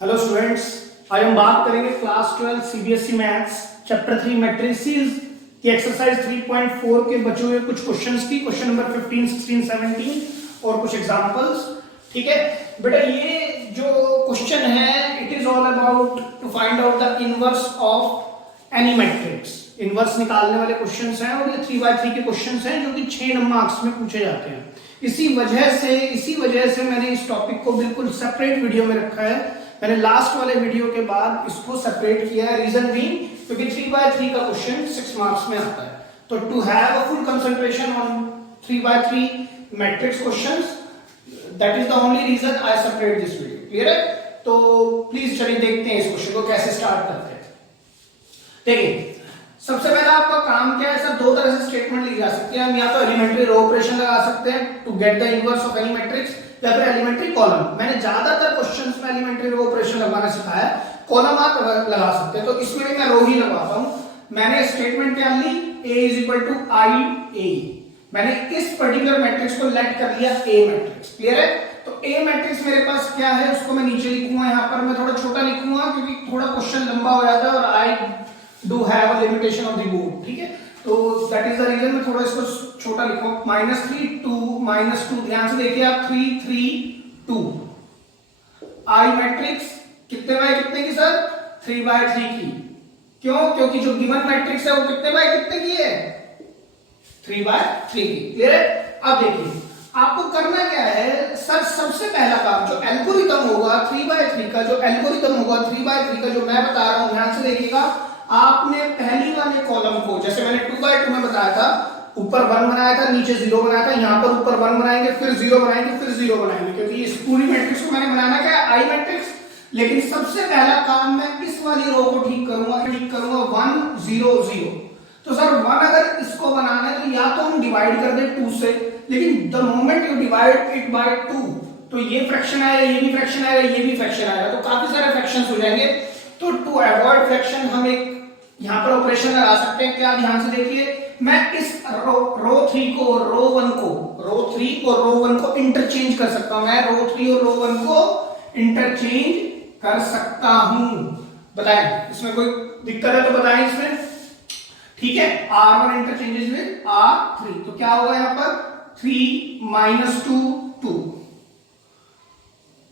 Hello students, आज हम बात करेंगे class 12 CBSE maths chapter 3 matrices की एक्सरसाइज 3.4 के बचे हुए कुछ क्वेश्चंस की, क्वेश्चन नंबर 15, 16, 17 और कुछ एग्जांपल्स। ठीक है बेटा, ये जो क्वेश्चन है it is all about to find out the inverse of any matrix. Inverse निकालने वाले क्वेश्चंस हैं और ये 3x3 के क्वेश्चंस हैं जो कि 6 नंबर मार्क्स में पूछे जाते हैं। इसी वजह से मैंने इस टॉपिक को बिल्कुल सेपरेट वीडियो में रखा है। मैंने लास्ट वाले वीडियो के बाद इसको सेपरेट किया है, रीजन भी क्योंकि 3x3 का क्वेश्चन 6 मार्क्स में आता है। तो to have a full concentration on 3x3 matrix questions, that is the only reason I separate this video. Clear है? तो प्लीज चलिए देखते हैं इस क्वेश्चन को कैसे स्टार्ट करते हैं। देखिए, सबसे पहला आपका काम क्या है सर, दो तरह से स्टेटमेंट लिखी जा सकती है। हम या तो एलिमेंट्री रो ऑपरेशन लगा सकते हैं to get the inverse of any matrix, या फिर एलिमेंट्री कॉलम। मैंने ज्यादातर क्वेश्चंस में एलिमेंट्री रो ऑपरेशन लगाना सिखाया है, कॉलम आप लगा सकते हैं। तो इसमें भी मैं रो ही लगाता हूं। मैंने स्टेटमेंट क्या ली, a is equal to I ए। मैंने इस पर्टिकुलर मैट्रिक्स को लेट कर लिया a मैट्रिक्स। क्लियर है? तो a मैट्रिक्स मेरे पास क्या है उसको मैं नीचे लिखूंगा। यहां पर मैं थोड़ा छोटा लिखूंगा क्योंकि थोड़ा क्वेश्चन लंबा हो जाता है और I do have a limitation of the board. ठीक है, तो दैट इज द रीजन मैं थोड़ा इसको छोटा लिखूंगा। -3 2 -2, ध्यान से देखिए आप, 3 3 2। आई मैट्रिक्स कितने बाय कितने की सर? 3x3 की। क्यों? क्योंकि जो गिवन मैट्रिक्स है वो कितने बाय कितने की है? 3x3 की। क्लियर है? अब देखिए आपको करना क्या है सर, सबसे पहला काम जो एल्गोरिथम होगा 3x3 का, जो एल्गोरिथम होगा 3x3 का जो मैं बता रहा हूं, ध्यान से देखिएगा। आपने पहली वाले कॉलम को, जैसे मैंने 2x2 में बताया था, ऊपर 1 बनाया था, नीचे 0 बनाया था। यहां पर ऊपर 1 बनाएंगे, फिर 0 बनाएंगे, फिर 0 बनाएंगे, क्योंकि इस पूरी मैट्रिक्स को मैंने बनाना क्या है, आई मैट्रिक्स। लेकिन सबसे पहला काम मैं इस वाली रो को ठीक करूंगा 1 0 0। तो सर 1 अगर इसको बनाना है तो या तो हम डिवाइड कर दें 2 से, लेकिन the moment you divide it by 2 तो ये फ्रैक्शन आएगा, ये भी फ्रैक्शन आएगा, ये भी फ्रैक्शन आएगा, तो काफी सारे फ्रैक्शंस हो जाएंगे। तो टू अवॉइड फ्रैक्शन हम एक यहां पर ऑपरेशन लगा सकते हैं। क्या? ध्यान से देखिए, मैं इस रो 3 को और रो 1 को इंटरचेंज कर सकता हूं। मैं रो 3 और रो 1 को इंटरचेंज कर सकता हूं। बताएं इसमें कोई दिक्कत है तो बताएं इसमें। ठीक है, R1 इंटरचेंजेस विद R3, तो क्या होगा यहां पर 3 -2 2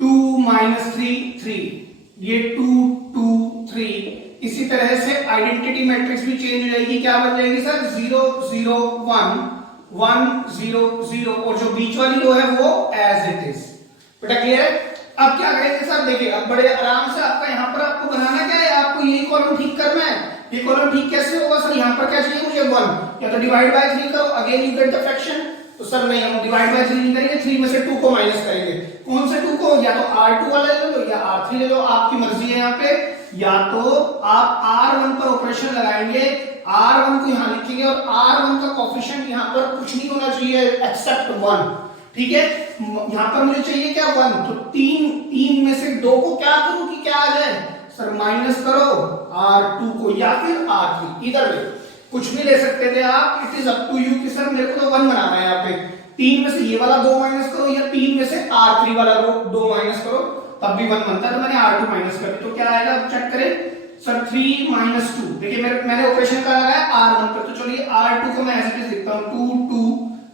2 -3 3, ये 2 2 3। इसी तरह से आइडेंटिटी मैट्रिक्स भी चेंज हो जाएगी। क्या बन जाएगी सर? 0 0 1 1 0 0, और जो बीच वाली रो है वो एज इट इज। बेटा क्लियर है? अब क्या करेंगे सर, देखिए अब बड़े आराम से आपका यहां पर आपको बनाना क्या है, आपको यही कॉलम ठीक करना है। ये कॉलम ठीक कैसे होगा सर? यहां पर क्या चाहिए मुझे 1, या तो डिवाइड बाय 3 करो, again you get the fraction. तो सर नहीं, हम डिवाइड बाय 3 नहीं करेंगे, 3 में से 2 को माइनस करेंगे। कौन से 2 को? या तो R2 वाला ले लो या R3 ले लो, आपकी मर्जी है। यहां पे या तो आप R1 पर ऑपरेशन लगाएंगे, R1 को यहां लिखेंगे और R1 का कोएफिशिएंट यहां पर कुछ नहीं होना चाहिए एक्सेप्ट 1। ठीक है, यहां पर मुझे चाहिए क्या? 1। तो 3 में से 2 को क्या करूं कि क्या आ जाए सर? माइनस करो R2 को या फिर R3, इधर वे कुछ भी ले सकते थे आप। It is up to you कि सर मेरे को तो 1 बनाना है। यहाँ पे 3 में से ये वाला 2 माइनस करो या 3 में से R3 वाला 2 माइनस करो, तब भी 1 बनता है। तो मैंने R2 माइनस कर दिया, तो क्या आएगा अब चेक करें सर। 3 -2, देखिए मैंने ऑपरेशन का लगाया R1 पर, तो चलिए R2 को मैं एज इट इज लिखता हूं 2 2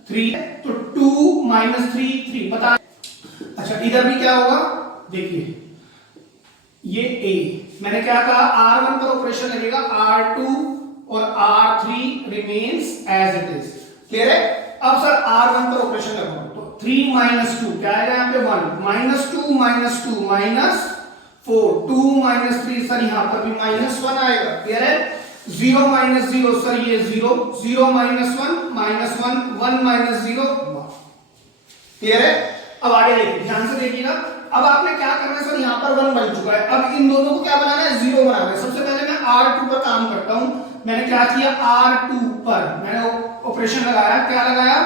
3, तो 2 -3 3 बता। अच्छा इधर भी क्या होगा, देखिए ये A, मैंने क्या कहा, R1 पर ऑपरेशन लगेगा, R2 और R3 remains as it is. Clear है? अब सर R1 पर ऑपरेशन लगाओ, तो 3 -2 क्या आएगा यहाँ पे 1, -2 -2 -4, 2 -3 सर यहाँ पर भी -1 आएगा। क्लियर है? 0 -0 सर ये 0 0 -1 -1 -0 1। क्लियर है? अब आगे देखिए, ध्यान से देखिएगा। अब आपने क्या करना है सर, यहाँ पर 1 बन चुका है, अब इन दोनों को क्या बनाना है? 0 बनाना है। सबसे पहले मैं R2 पर काम करता हूं। मैंने क्या किया, R2 पर मैंने ऑपरेशन लगाया। क्या लगाया?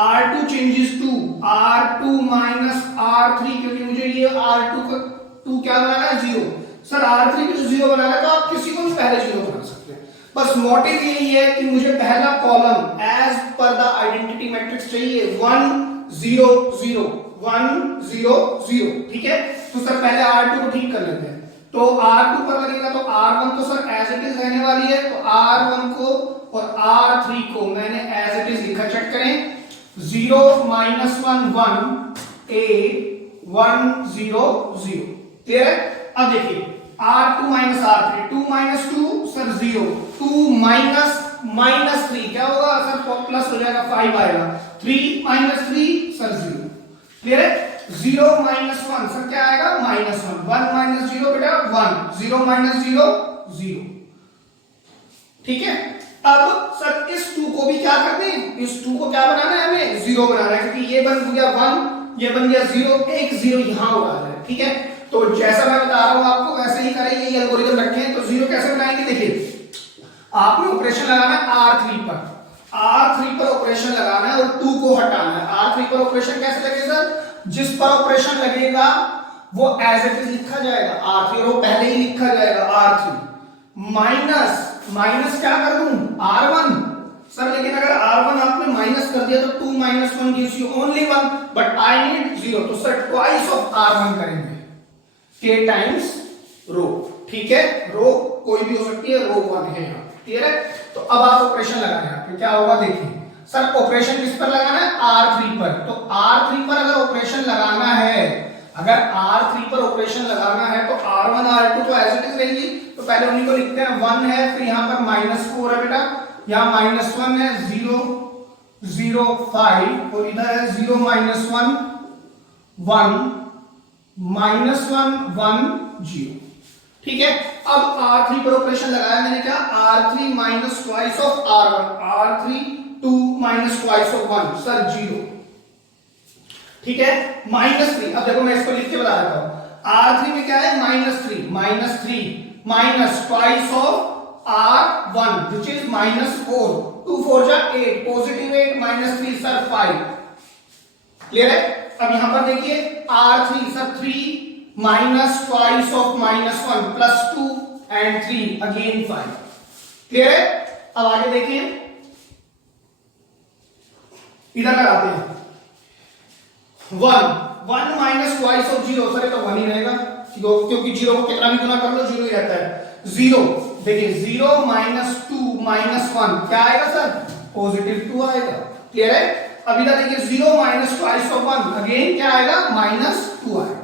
R2 changes to R2 -R3, क्योंकि मुझे ये R2 का 2 क्या बनाना है? 0। सर R3 को 0 बनाना है तो आप किसी को भी पहले 0 बना सकते हैं। बस मोटिव यही है कि मुझे पहला column as per the identity matrix चाहिए 1 0 0 1 0 0। ठीक है, तो सर पहले R2 को ठीक कर लेते हैं। तो R2 पर लगेगा तो R1 तो सर एज इट इज रहने वाली है, तो R1 को और R3 को मैंने एज इट इज लिखा। चेक करें 0 -1 1 A 1 0 0। क्लियर है? अब देखिए R2 R3, 2 2 सर 0, 2 -3 क्या होगा सर? प्लस हो जाएगा, 5 आएगा, 3 3 सर 0। क्लियर है? 0 -1 सर क्या आएगा? -1, 1 0 बेटा 1, 0 -0 0। ठीक है? अब सर इस 2 को भी क्या करते हैं? इस 2 को क्या बनाना है? हमें 0 बनाना है, क्योंकि ये बन गया 1, ये बन गया 0, एक 0 यहां उड़ा है। ठीक है? तो जैसा मैं बता रहा हूं आपको वैसे ही करें, ये एल्गोरिथम रखे हैं। तो 0 कैसे बनाएंगे? देखिए आपने ऑपरेशन लगाना है R3 पर, R3 पर ऑपरेशन लगाना है और 2 को हटाना है। R3 पर ऑपरेशन कैसे लगेगा सर? जिस पर ऑपरेशन लगेगा वो एज इट इज लिखा जाएगा R3, और वो पहले ही लिखा जाएगा R3 माइनस क्या कर दूं? R1 sir. लेकिन अगर R1 आपने माइनस कर दिया तो 2 - 1 gives you only 1, but I need 0, तो सर ट्वाइस ऑफ R1 करेंगे, K टाइम्स रो। ठीक है? रो कोई भी हो सकती है, रो 1 है यहाँ। क्लियर है? तो अब आप ऑपरेशन लगाना है, तो क्या होगा देखिए सर। ऑपरेशन किस पर लगाना है? R3 पर। तो R3 पर अगर ऑपरेशन लगाना है, अगर R3 पर ऑपरेशन लगाना है तो R1 R2 तो एज इट इज रहेगी। तो पहले उन्हीं को लिखते हैं, 1 है, फिर यहां पर -4 है बेटा, यहां -1 है, 0 0 5, और इधर है 0 -1 1 -1 1 0। ठीक है? अब R3 पर ऑपरेशन लगाया मैंने, क्या? R3 minus twice of R1, R3 2 minus twice of 1 sir 0। ठीक है? -3। अब देखो मैं इसको लिख के बता देता हूं। R3 में क्या है? -3 minus twice of R1 which is -4, 2 4 जा 8, पॉजिटिव 8 -3 सर 5। क्लियर है? अब यहां पर देखिए R3 sir 3 minus twice of -1 plus 2 and 3 again 5। Clear है? अब आगे देखिए, इधर लगाते हैं 1 माइनस ट्वाइस ऑफ 0 सर, ये तो 1 ही रहेगा, क्योंकि 0 को कितना भी गुना कर लो 0 ही रहता है। 0 देखिए 0 -2 -1 क्या आएगा सर? पॉजिटिव 2 आएगा। क्लियर है? अब इधर देखिए 0 माइनस ट्वाइस ऑफ 1 अगेन क्या आएगा? -2 आएगा।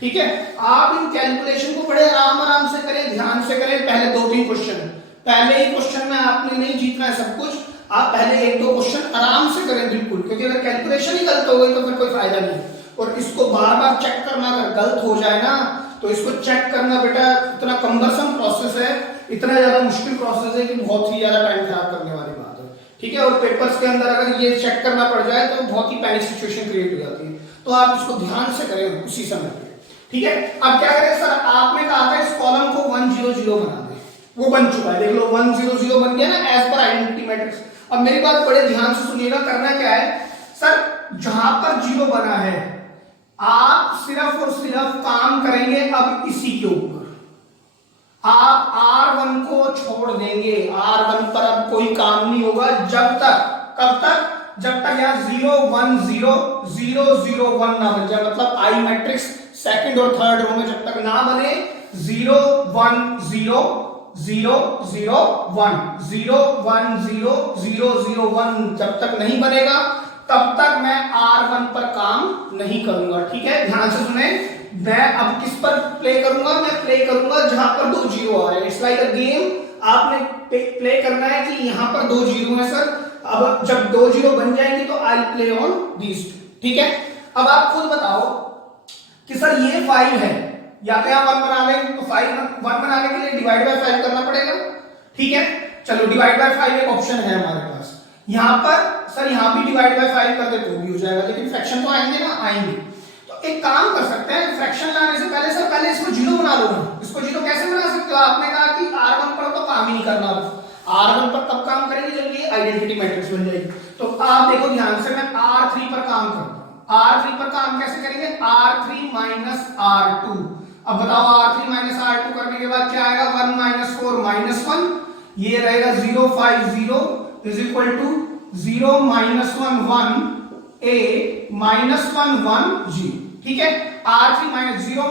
ठीक है? आप इन कैलकुलेशन को बड़े आराम से करें, ध्यान से करें। पहले 2-3 क्वेश्चन, पहले ही क्वेश्चन में आपने नहीं जीतना है सब कुछ, आप पहले 1-2 क्वेश्चन आराम से करें बिल्कुल, क्योंकि अगर कैलकुलेशन ही गलत हो गई तो फिर कोई फायदा नहीं। और इसको बार-बार चेक करना, अगर गलत हो जाए ना तो इसको चेक करना बेटा इतना कम्बरसम प्रोसेस है, इतना ज्यादा मुश्किल प्रोसेस है कि बहुत ही ज्यादा टाइम खराब करने वाली बात है। ठीक है? और पेपर्स के अंदर अगर ये चेक करना पड़ जाए तो बहुत ही पैनिक सिचुएशन क्रिएट हो जाती है। तो आप इसको ध्यान से करें उसी समय पे। ठीक है? अब क्या करें सर? आपने कहा था इस कॉलम को 1 0 0 बना दे, वो बन चुका है, देख लो 1 0 0 बन गया ना एज पर आइडेंटिटी मैट्रिक्स। अब मेरी बात बड़े ध्यान से सुनिएगा, करना क्या है सर? जहां पर 0 बना है आप सिर्फ और सिर्फ काम करेंगे अब इसी के ऊपर। आप R1 को छोड़ देंगे, R1 पर अब कोई काम नहीं होगा जब तक, कब तक? जब तक यहां 0 1 0 0 0 1 ना बन जाए, मतलब आई मैट्रिक्स सेकंड और थर्ड रो में जब तक ना बने 0 1 0 0 0 1 0 1 0 0 0 1 जब तक नहीं बनेगा तब तक मैं R1 पर काम नहीं करूंगा। ठीक है? ध्यान से सुने, मैं अब किस पर प्ले करूंगा? मैं प्ले करूंगा जहां पर 2 0 आ रहे हैं। इट्स लाइक अ गेम, आपने प्ले करना है कि यहां पर 2 0 है सर। अब जब 2 0 बन जाएंगे तो आई प्ले ऑन दीज 2। ठीक है? अब आप खुद बताओ कि सर ये 5 है, या तो यहां 1 बना लें, तो 1 बनाने के लिए डिवाइड बाय 5 करना पड़ेगा। ठीक है? चलो डिवाइड बाय 5 एक ऑप्शन है हमारे पास। यहां पर सर यहां भी डिवाइड बाय 5 कर दे तो भी हो जाएगा, लेकिन फ्रैक्शन तो आएंगे ना, आएंगे। तो एक काम कर सकते हैं, फ्रैक्शन लाने से पहले सर पहले इसको 0 बना लो ना। इसको 0 कैसे बना सकते हो? आपने कहा कि R1 पर तो काम ही नहीं करना, R1 पर तब काम करेंगे जब ये आइडेंटिटी मैट्रिक्स बन जाएगी। तो आप देखो ध्यान से, मैं R3 पर काम करता हूं। R3 पर काम कैसे करेंगे? R3 minus R2। अब बताओ R3 माइनस R2 करने के बाद क्या आएगा? 1 माइनस 4 माइनस 1, ये रहेगा 0 5 0 is equal to 0 minus 1 1 A minus 1 1 0। ठीक है, R3 minus zero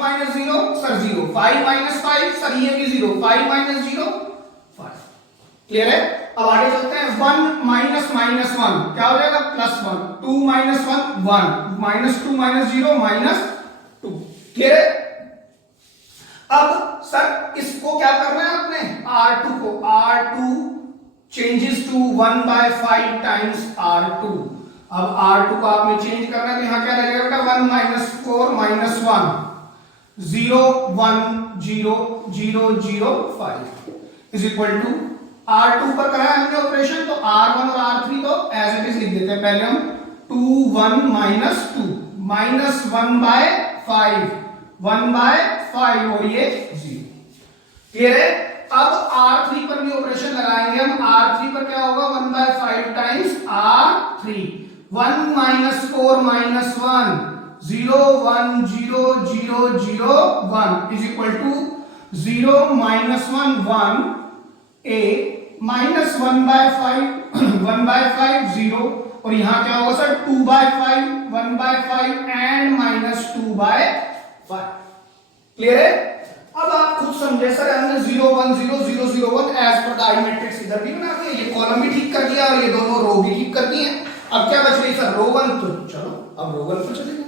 sir zero, 5 minus 5 sir ये भी जीरो, 5 माइनस जीरो 5। क्लियर है? अब आगे चलते हैं, 1 माइनस माइनस 1 क्या हो जाएगा plus 1, 2 minus 1 1, minus 2 minus zero minus 2। Clear है? अब सर इसको क्या करना है आपने, R2 को, R2 changes to 1/5 times R2। अब R2 को आपने चेंज करना है तो यहां क्या लगेगा बेटा, 1 minus 4 minus 1 0 1 0 0 0 5 is equal to R2 पर कराया हमने ऑपरेशन तो R1 और R3 तो एज इट इज लिख देते हैं। पहले हम 2 1 माइनस 2 माइनस 1/5 1/5 और ये 0। क्लियर है? अब R3 पर भी ऑपरेशन लगाएंगे हम। R3 पर क्या होगा, 1/5 times R3, 1 minus 4 minus 1 0 1 0 0 0 1 is equal to 0 minus 1 1 a minus 1/5 1/5 0 और यहां क्या होगा सर 2/5 1/5 एंड माइनस 2/5। क्लियर है? अब आप खुद समझे सर, हमने 0 1 0 0 0 1 as per the I matrix इधर भी बना दिया, ये कॉलम भी ठीक कर दिया और ये दोनों रो भी ठीक कर दिए। अब क्या बच गई सर, रो 1। तो चलो अब रो 1 पर चलेंगे।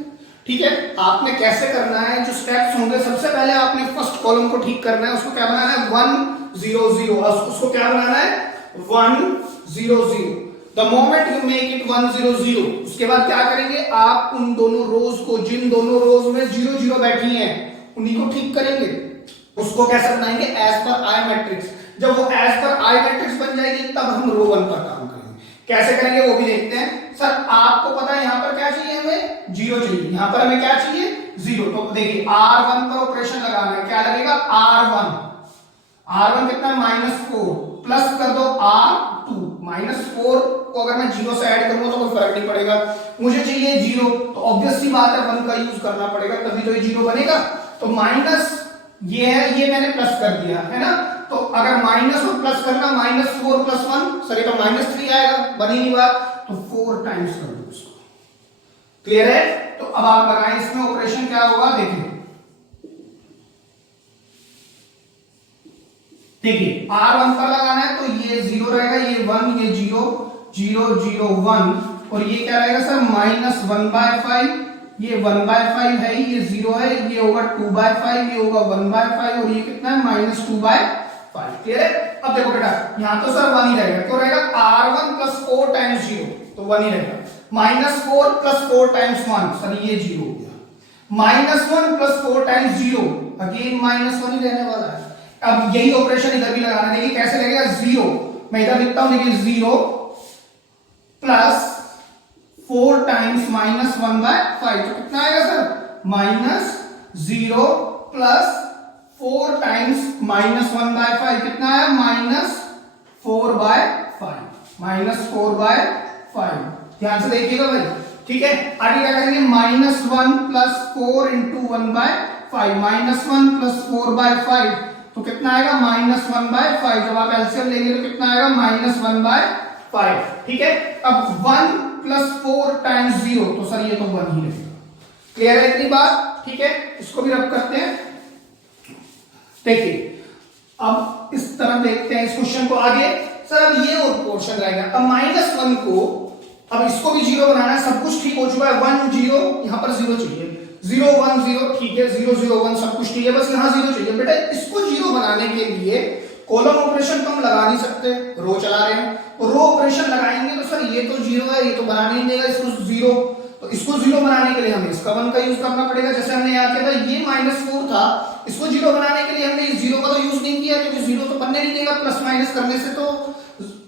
ठीक है, आपने कैसे करना है, जो स्टेप्स होंगे, सबसे पहले आपने फर्स्ट कॉलम को ठीक करना है, उसको क्या बनाना है 1 0 0, उसको क्या बनाना है 1 0 0। The moment you make it 1 0 0, उसके बाद क्या करेंगे आप उन दोनों रोज को, जिन दोनों रोज में 0 0 बैठी हैं उन्हीं को ठीक करेंगे। उसको कैसे बनाएंगे, एज पर आई मैट्रिक्स। जब वो एज पर आई मैट्रिक्स बन जाएगी तब हम रो 1 पर काम करेंगे। कैसे करेंगे वो भी देखते हैं। सर आपको पता है यहां पर क्या चाहिए, हमें 0 चाहिए, यहां पर हमें क्या चाहिए 0। तो देखिए R1 पर ऑपरेशन लगाना है, क्या लगेगा R1 कितना है -4 प्लस कर दो R2 -4 को अगर मैं 0 से ऐड करूंगा तो कोई फर्क नहीं पड़ेगा, मुझे चाहिए 0 तो ऑब्वियस सी बात है 1 का यूज करना पड़ेगा तभी तो ये 0 बनेगा। तो माइनस ये है, ये मैंने प्लस कर दिया है ना, तो अगर माइनस और प्लस करना -4 + 1 सर ये तो -3 आएगा, बनी नहीं बात, तो 4 टाइम्स कर दो उसको। क्लियर है? तो अब आप लगाएं इसमें ऑपरेशन क्या होगा, देखिए R1 पर लगाना है तो ये 0 रहेगा, ये 1 ये 0 0 0 1 और ये क्या रहेगा सर -1/5, ये 1/5 है, ये 0 है, ये होगा 2/5, ये होगा 1/5 और ये कितना है -2/5। क्लियर है? अब देखो बेटा यहां तो सर 1 ही रहेगा, क्यों रहेगा R1 + 4 टाइम्स 0 तो 1 ही रहेगा, -4 + 4 टाइम्स 1 सर ये 0 हो गया, -1 + 4 टाइम्स 0 अगेन -1 ही रहने वाला है। अब यही ऑपरेशन इधर भी लगाना है, देखिए कैसे लगेगा 0, मैं इधर लिखता हूं, देखिए 0 + 4 टाइम्स -1/5 तो कितना आएगा सर -0 + 4 टाइम्स -1/5 कितना है -4/5 -4/5। ध्यान से देखिएगा भाई, ठीक है। आगे क्या करेंगे -1 + 4 × 1/5 -1 + 4/5 तो कितना आएगा -1/5। जब आप एलसीएम लेंगे तो कितना आएगा -1/5। ठीक है, अब 1 + 4 टाइम्स 0 तो सर ये तो 1 ही रहेगा। क्लियर है इतनी बात? ठीक है, इसको भी रब करते हैं। देखिए अब इस तरह देखते हैं इस क्वेश्चन को आगे। सर अब ये और पोर्शन रहेगा, अब -1 को, अब इसको भी 0 बनाना है, सब कुछ ठीक हो चुका है, 1 0 यहां पर 0 चाहिए, 0 1 0 ठीक है, 0 0 1 सब कुछ ठीक है, बस यहां 0 चाहिए। बेटा इसको 0 बनाने के लिए कॉलम ऑपरेशन तो हम लगा नहीं सकते, रो चला रहे हैं तो रो ऑपरेशन लगाएंगे तो सर ये तो 0 है, ये तो बनाने नहीं देगा इसको 0, तो इसको 0 बनाने के लिए हमें इसका 1 का यूज करना पड़ेगा। जैसे हमने यहां किया था, ये -4 था, इसको 0 बनाने के लिए हमने इस 0 का तो यूज नहीं किया क्योंकि 0 तो बनने नहीं देगा, प्लस माइनस करने से तो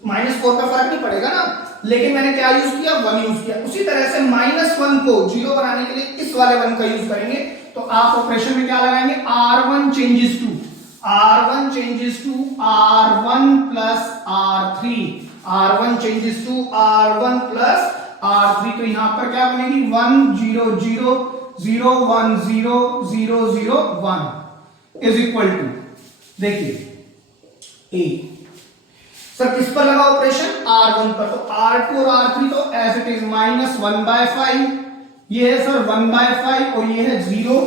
-4 का फर्क नहीं पड़ेगा ना, लेकिन मैंने क्या यूज किया 1 यूज किया। उसी तरह से -1 को 0 बनाने के लिए इस वाले 1 का यूज करेंगे। तो आप ऑपरेशन में क्या लगाएंगे, R1 changes to R1 + R3 R1 changes to R1 + R3 तो यहां पर क्या बनेगी 1 0 0 0 1 0 0 0 1 इज इक्वल टू, देखिए A सर किस पर लगा ऑपरेशन R1 पर, तो R2 और R3 तो एज इट इज -1/5 ये है सर 1/5 और ये है 0,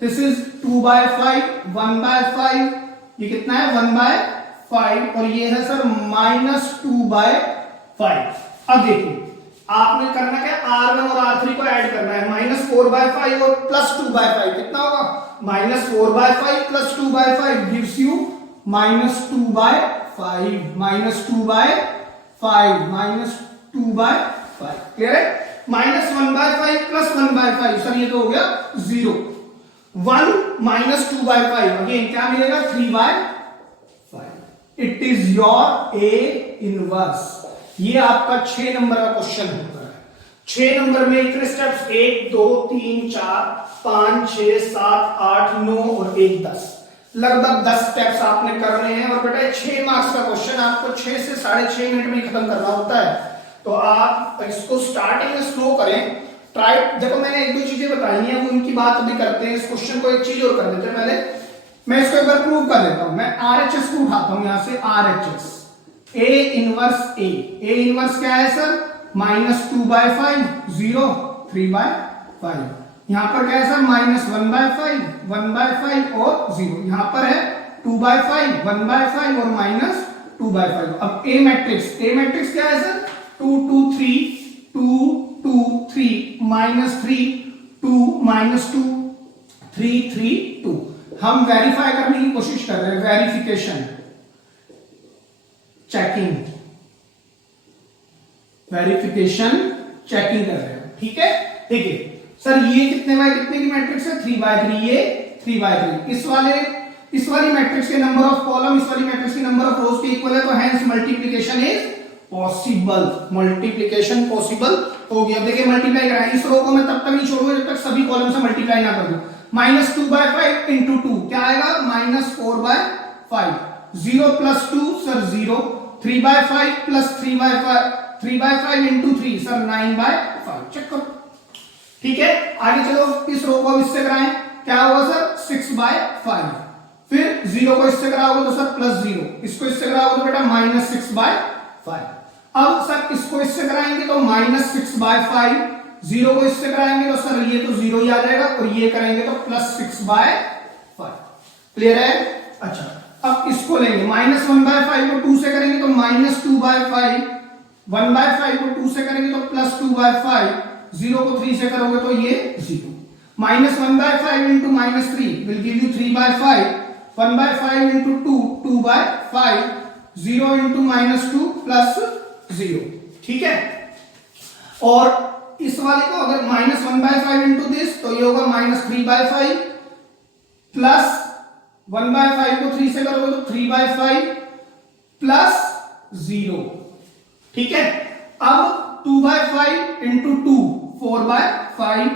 दिस इज 2/5, 1/5, ये कितना है 1/5 और ये है सर -2/5। अब देखिए आपने करना क्या, R1 और R3 को ऐड करना है, -4/5 और +2/5 कितना होगा, -4/5 + 2/5 गिव्स यू -2/5, -2/5 क्लियर है। -1/5 + 1/5 सर ये तो हो गया 0, 1 -2/5 अगेन क्या मिलेगा 3/5। It is your A inverse. ये आपका 6 नंबर का क्वेश्चन होता है। 6 नंबर में इतने स्टेप्स 1 2 3 4 5 6 7 8 9 और 1 10, लगभग 10 स्टेप्स आपने करने हैं। और बेटा 6 मार्क्स का क्वेश्चन आपको 6 से 6.5 मिनट में खत्म करना होता है। तो आप इसको स्टार्टिंग में स्लो करें, ट्राई। देखो मैंने 1-2 चीजें बताई हैं, वो उनकी बात अभी करते हैं। इस क्वेश्चन को एक चीज और कर देते हैं पहले, मैं इसको एक बार प्रूव कर देता हूं। मैं RHS को उठाता हूं यहां से, RHS A inverse A inverse क्या है सर, -2/5 0, 3/5। यहां पर क्या है सर, -1/5 1/5 और 0। यहां पर है 2/5 1/5 और -2/5। अब A मैट्रिक्स क्या है सर, 2 2 3 2 2 3 -3 2 -2 3 3 2। हम वेरीफाई करने की कोशिश कर रहे हैं, वेरिफिकेशन चेकिंग कर रहे हैं, ठीक है। देखिए सर ये कितने बाय कितने की मैट्रिक्स है, 3/3, ये 3/3। इस वाली मैट्रिक्स के नंबर ऑफ कॉलम इस वाली मैट्रिक्स के नंबर ऑफ रोज के इक्वल है, तो hence multiplication is possible, multiplication possible होगी। अब देखिए मल्टीप्लाई कराएं, इस रो को मैं तब तक नहीं छोड़ूंगा जब तक सभी कॉलम से मल्टीप्लाई ना कर दूं। -2/5 इंटू 2 क्या आएगा, -4/5, 0 + 2 सर 0, 3/5 + 3/5 इंटू 3 सर 9/5। चेक करो, ठीक है। आगे चलो, इस रो को इससे कराएं, क्या होगा सर 6/5, फिर 0 को इससे कराओगे तो सर +0, इसको इससे कराओगे तो बेटा -6/5। अब सर इसको इससे कराएंगे तो -6/5, 0 को इससे कराएंगे तो सर ये तो 0 ही आ जाएगा, और ये करेंगे तो +6/5। क्लियर है। अच्छा अब इसको लेंगे, -1/5 को 2 से करेंगे तो -2/5, 1/5 को 2 से करेंगे तो +2/5, 0 को 3 से करोगे तो ये 0। -1/5 into -3 will give you 3/5, 1/5 into 2 2/5, 0 into -2 +0, ठीक है। और इस वाले को अगर -1/5 इंटू दिस तो ये होगा -3/5, प्लस 1/5 को 3 से करोगे तो 3/5 +0, ठीक है। अब 2/5 into 2 4/5,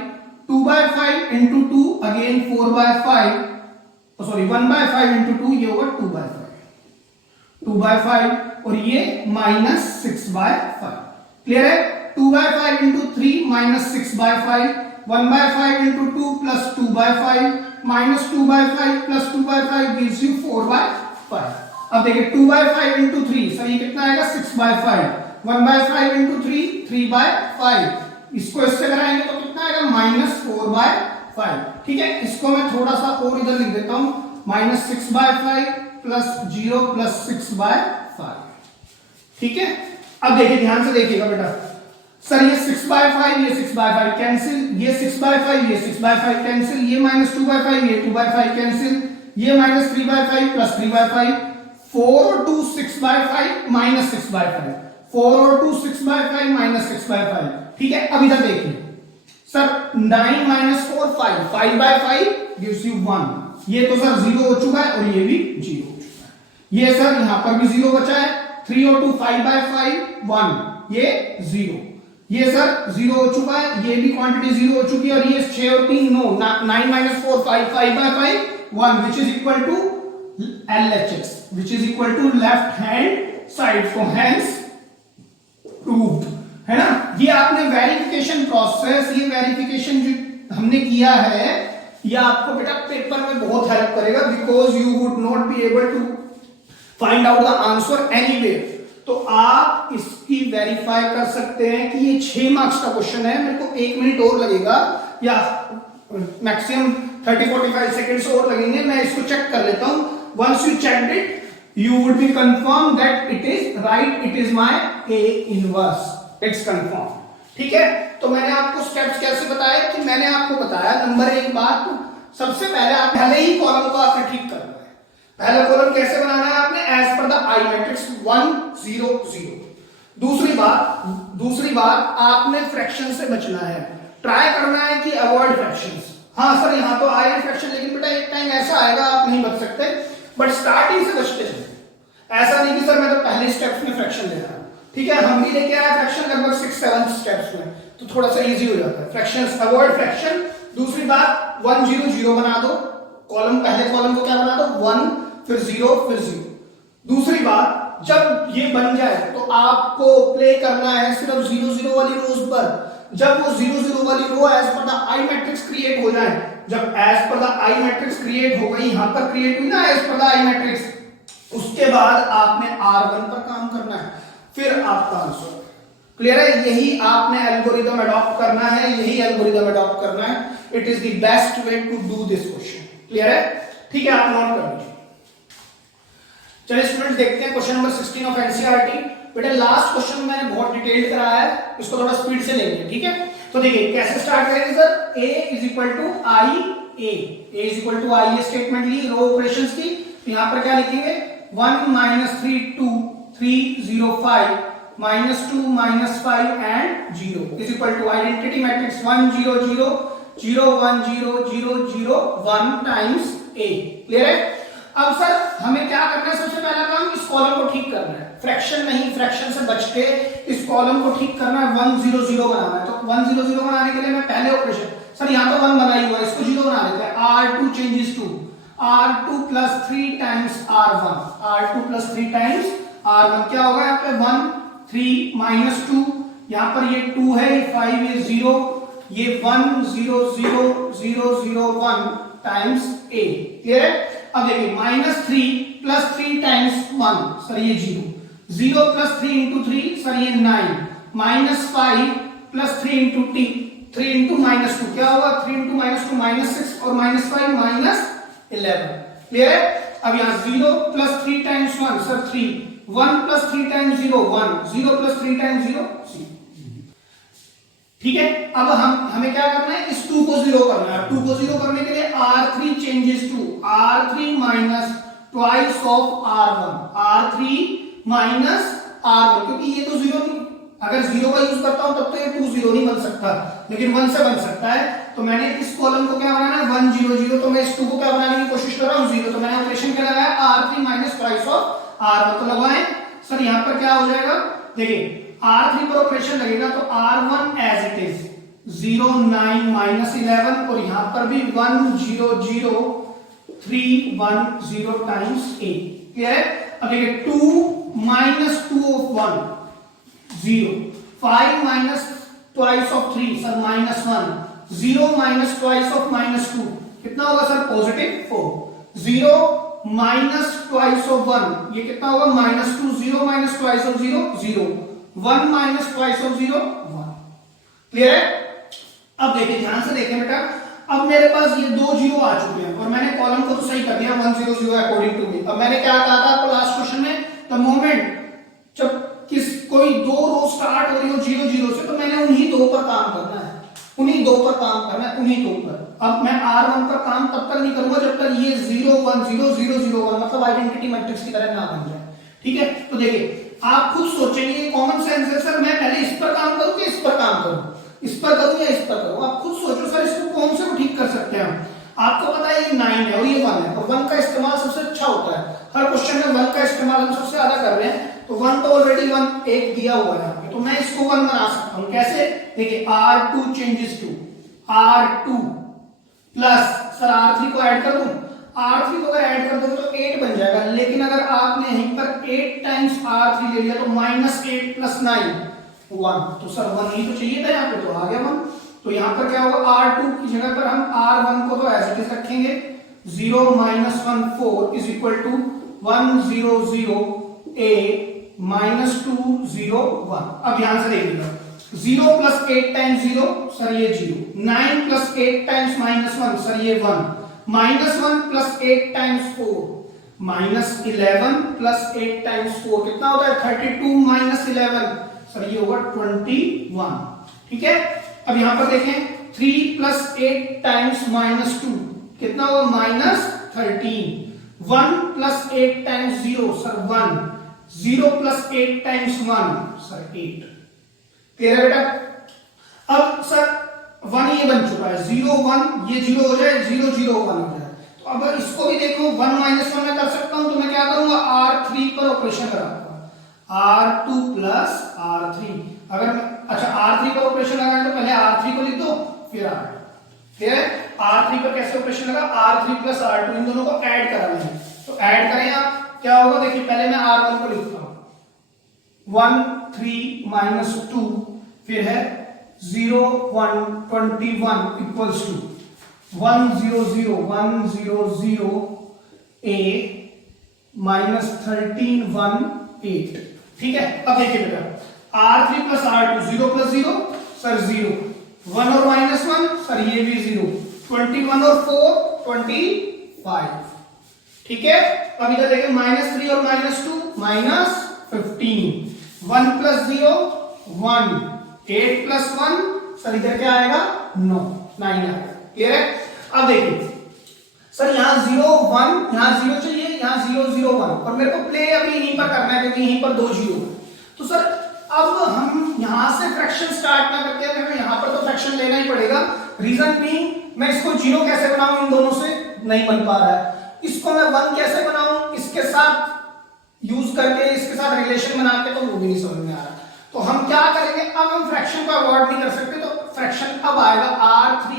2/5 into 2 again 4/5, sorry 1/5 into 2 ये होगा 2/5 और ये -6/5। क्लियर है। 2/5 इंटू 3 -6/5, 1/5 इंटू 2 + 2/5, -2/5 + 2/5 gives you 4/5। अब देखिए 2/5 इंटू 3 सर ये कितना आएगा 6/5, 1/5 इंटू 3 3/5, इसको इससे कराएंगे तो कितना आएगा -4/5, ठीक है। इसको मैं थोड़ा सा और इधर लिख देता हूं, -6/5 + 0 + 6/5, ठीक है। अब देखिए ध्यान से देखिएगा बेटा, सर ये 6/5 ये 6/5 कैंसिल, ये 6/5 ये 6/5 कैंसिल, ये -2/5 ये 2/5 कैंसिल, ये -3/5 + 3/5, 4 और 2 6/5 -6/5, 4 और 2 6/5 -6/5, ठीक है। अब इधर देखिए सर 9 - 4 5, 5/5 gives you 1, ये तो सर 0 हो चुका है और ये भी 0 हो चुका है। ये सर यहां पर भी 0 बचा है, 3 और 2 5/5 1, ये 0, ये सर 0 हो चुका है, ये भी क्वांटिटी 0 हो चुकी है, और ये 6 और 3 no, 9 - 4 5, 5/5 1 which is equal to LHS, which is equal to left hand side, so hence proved, है ना। ये आपने वेरिफिकेशन प्रोसेस, ये वेरिफिकेशन जो हमने किया है, ये आपको बेटा पेपर में बहुत हेल्प करेगा, because you would not be able to find out the answer anywhere. तो आप इसकी वेरीफाई कर सकते हैं कि ये 6 मार्क्स का क्वेश्चन है, मेरे को 1 मिनट और लगेगा या मैक्सिमम 30-45 सेकेंड्स और लगेंगे, मैं इसको चेक कर लेता हूं। Once you check it you would be confirm that it is right, it is my A inverse, it's confirm. ठीक है, तो मैंने आपको स्टेप्स कैसे बताया कि मैंने आपको बताया नंबर 1 बात, सबसे पहले आप पहले ही कॉलम को आपने ठीक करना है। पहला कॉलम कैसे बनाना है आपने, as per the I matrix 1 0 0। दूसरी बात आपने फ्रैक्शन से बचना है, ट्राई करना है कि अवॉइड फ्रैक्शंस। हाँ सर यहाँ तो आया फ्रैक्शन, लेकिन बेटा एक टाइम ऐसा आएगा आप नहीं बच सकते, बट स्टार्टिंग से बचते हैं। ऐसा नहीं कि सर मैं तो पहले स्टेप्स में फ्रैक्शन ले रहा हूं, ठीक है, हम भी लेके आए फ्रैक्शन लगभग 6-7 स्टेप्स में, तो थोड़ा सा इजी हो जाता है फ्रैक्शंस, अवॉइड फ्रैक्शन। दूसरी बात 1 0 0 बना दो, कॉलम पहले कॉलम को क्या बना दो 1 फिर 0 फिर 0। दूसरी बात जब ये बन जाए तो आपको प्ले करना है सिर्फ 0 0 वाली रोज पर। जब वो 0 0 वाली row as per the I matrix create हो जाए, जब as per the I matrix create हो गई, यहां पर क्रिएट हुई ना as per the I matrix, उसके बाद आपने R1 पर काम करना है, फिर आपका आंसर। क्लियर है, यही आपने एल्गोरिदम अडॉप्ट करना है, यही एल्गोरिदम अडॉप्ट करना है। It is the best way to do this question. Clear है, ठीक है, आप नोट कर लीजिए। चलिए स्टूडेंट्स देखते हैं क्वेश्चन नंबर 16 ऑफ एनसीईआरटी। बेटा लास्ट क्वेश्चन मैंने बहुत डिटेल्ड कराया है, इसको थोड़ा स्पीड से लेंगे, ठीक है। तो देखिए कैसे स्टार्ट करेंगे sir, a is equal to I A statement ली रो ऑपरेशंस की, तो यहां पर क्या लिखेंगे 1 -3 2 3 0 5 -2 -5 and 0 is equal to identity matrix 1 0 0 0 1 0 0 0 1 times a। Clear है। अब सर हमें क्या करना है, सबसे पहला काम इस कॉलम को ठीक करना है, फ्रैक्शन नहीं, फ्रैक्शन से बच के इस कॉलम को ठीक करना है, 1 0 0 बनाना है। तो 1 0 0 बनाने के लिए मैं पहले ऑपरेशन, सर यहां तो 1 बना ही हुआ है, इसको 0 बना लेते हैं। R2 changes to R2 plus 3 times R1, R2 plus 3 times R1 क्या होगा यहाँ पे 1 3 माइनस 2, यहां पर ये 2 है, ये 5 ये 0, ये 1 0 0 0 0 1 टाइम्स A। क्लियर है। अब देखिए -3 प्लस 3 टाइम्स 1, सर ये 0, 0 प्लस 3 इंटू 3, सर ये 9, -5 प्लस 3 इंटू 3 इंटू -2 क्या होगा, 3 इंटू -2 -6 और -5 -11। क्लियर है। अब यहाँ 0 plus 3 times 1, sir 3, 1 plus 3 times 0 1, 0 plus 3 times 0 0। ठीक है। अब हमें क्या करना है, इस 2 को 0 करना है। 2 को 0 करने के लिए R3 changes to R3 minus twice of R1, R3 minus R1, क्योंकि ये तो 0 नहीं, अगर 0 का यूज करता हूं तब तो ये 2 0 नहीं बन सकता, लेकिन 1 से बन सकता है। तो मैंने इस कॉलम को क्या बनाना है 1 0 0, तो मैं इस 2 को क्या बनाने की कोशिश कर रहा हूं 0, तो मैंने ऑपरेशन क्या लगाया R3 minus twice of R1, तो लगवाएं। सर यहां पर क्या हो जाएगा, देखिए R3 पर ऑपरेशन लगेगा तो R1 एज इट इज 0 9 -11, और यहां पर भी 1 0 0 3 1 0 टाइम्स A। क्लियर है। अब देखिए 2 -2 of 1 0, 5 minus twice of 3, sir -1, 0 minus twice of -2 कितना होगा sir positive 4, 0 minus twice of 1 ये कितना होगा -2, 0 minus twice of 0 0, 1 minus twice of 0 1। Clear है। अब देखिए ध्यान से देखें बेटा, अब मेरे पास ये 2 0 आ चुके हैं और मैंने कॉलम को तो सही कर दिया 1 0 0 अकॉर्डिंग टू मी। अब मैंने क्या कहा था आपको लास्ट क्वेश्चन में, द मोमेंट जब कोई 2 रो स्टार्ट हो रही हो 0 0 से, तो मैंने उन्हीं 2 पर काम करना है, उन्हीं 2 पर काम करना है, उन्हीं 2 पर। अब मैं R1 पर काम तब तक नहीं करूंगा जब तक ये 0 1 0 0 0 1 मतलब आइडेंटिटी मैट्रिक्स की तरह ना बन जाए। ठीक है। तो देखिए आप खुद सोचेंगे, कॉमन सेंस है सर मैं पहले इस पर काम करूं कि इस पर काम करूं, इस पर करूं या इस पर करूं। आप खुद सोचो सर इसको कौन से को ठीक कर सकते हैं हम। आपको पता है ये 9 है और ये 1 है, और 1 का इस्तेमाल सबसे अच्छा होता है, हर क्वेश्चन में 1 का इस्तेमाल हम सबसे ज्यादा कर रहे हैं। तो 1 तो ऑलरेडी 1 एक दिया हुआ है यहाँ पे, तो मैं इसको 1 बना सकता हूं। कैसे, देखिए R2 changes to R2 plus, sir R3 को ऐड कर दूं, R3 को अगर ऐड कर दो तो 8 बन जाएगा, लेकिन अगर आपने यहीं पर 8 टाइम्स R3 ले लिया तो -8 प्लस 9 1, तो सर 1 ही तो चाहिए था यहाँ पे, तो आ गया 1। तो यहाँ पर क्या होगा, R2 की जगह पर हम R1 को तो एज इट इज रखेंगे, 0 -1 4 इज इक्वल टू 1 0 0 A -2 0 1। अब ध्यान से देखिएगा, 0 प्लस 8 टाइम्स 0 सर ये 0, 9 प्लस 8 टाइम्स -1 सर ये 1, -1 प्लस 8 टाइम्स 4 -11 प्लस 8 टाइम्स 4 कितना होता है 32 -11 सर ये होगा 21। ठीक है, अब यहां पर देखें 3 प्लस 8 टाइम्स -2 कितना होगा -13, 1 plus 8 times 0 sir 1, 0 plus 8 times 1 sir 8। Clear है बेटा। अब सर 1 ये बन चुका है, 0 1 ये 0 हो जाए, 0 0 1 हो जाए। तो अब इसको भी देखो 1 -1 में कर सकता हूं, तो मैं क्या करूंगा R3 पर ऑपरेशन कराऊंगा, R2 प्लस R3। अगर अच्छा R3 पर ऑपरेशन लगाएं तो पहले R3 को लिख दो फिर R2। ठीक है, R3 पर कैसे ऑपरेशन लगा, R3 प्लस R2 इन दोनों को ऐड कराना है। तो ऐड करें आप, क्या होगा देखिए, पहले मैं R1 को लिखता हूं 1 3 -2 फिर है 0 1 21 इक्वल्स टू 1 0 0 1 0 0 a -13 1 8। ठीक है, अब देखिए बेटा R3 plus R2 0 plus 0 sir 0, 1 और -1 सर ये भी 0, 21 और 4 25। ठीक है, अब इधर देखिए -3 और -2 -15, 1 प्लस 0 1, 8 प्लस 1 सर इधर क्या आएगा 9 आएगा। क्लियर है। अब देखिए सर यहाँ 0 1 यहाँ 0 चाहिए, यहाँ 0 0 1 और मेरे को प्ले अभी यहीं पर करना है क्योंकि यहीं पर 2 0। तो सर अब हम यहां से फ्रैक्शन स्टार्ट ना करके मेरे को यहां पर तो फ्रैक्शन लेना ही पड़ेगा। रीजन बीइंग मैं इसको 0 कैसे बनाऊं, इन दोनों से नहीं बन पा रहा है। इसको मैं 1 कैसे बनाऊं, इसके साथ यूज करके इसके साथ रिलेशन बना के, तो वो भी नहीं समझ में आ रहा। तो हम क्या करेंगे, अब हम फ्रैक्शन को अवॉइड नहीं कर सकते, तो फ्रैक्शन अब आएगा R3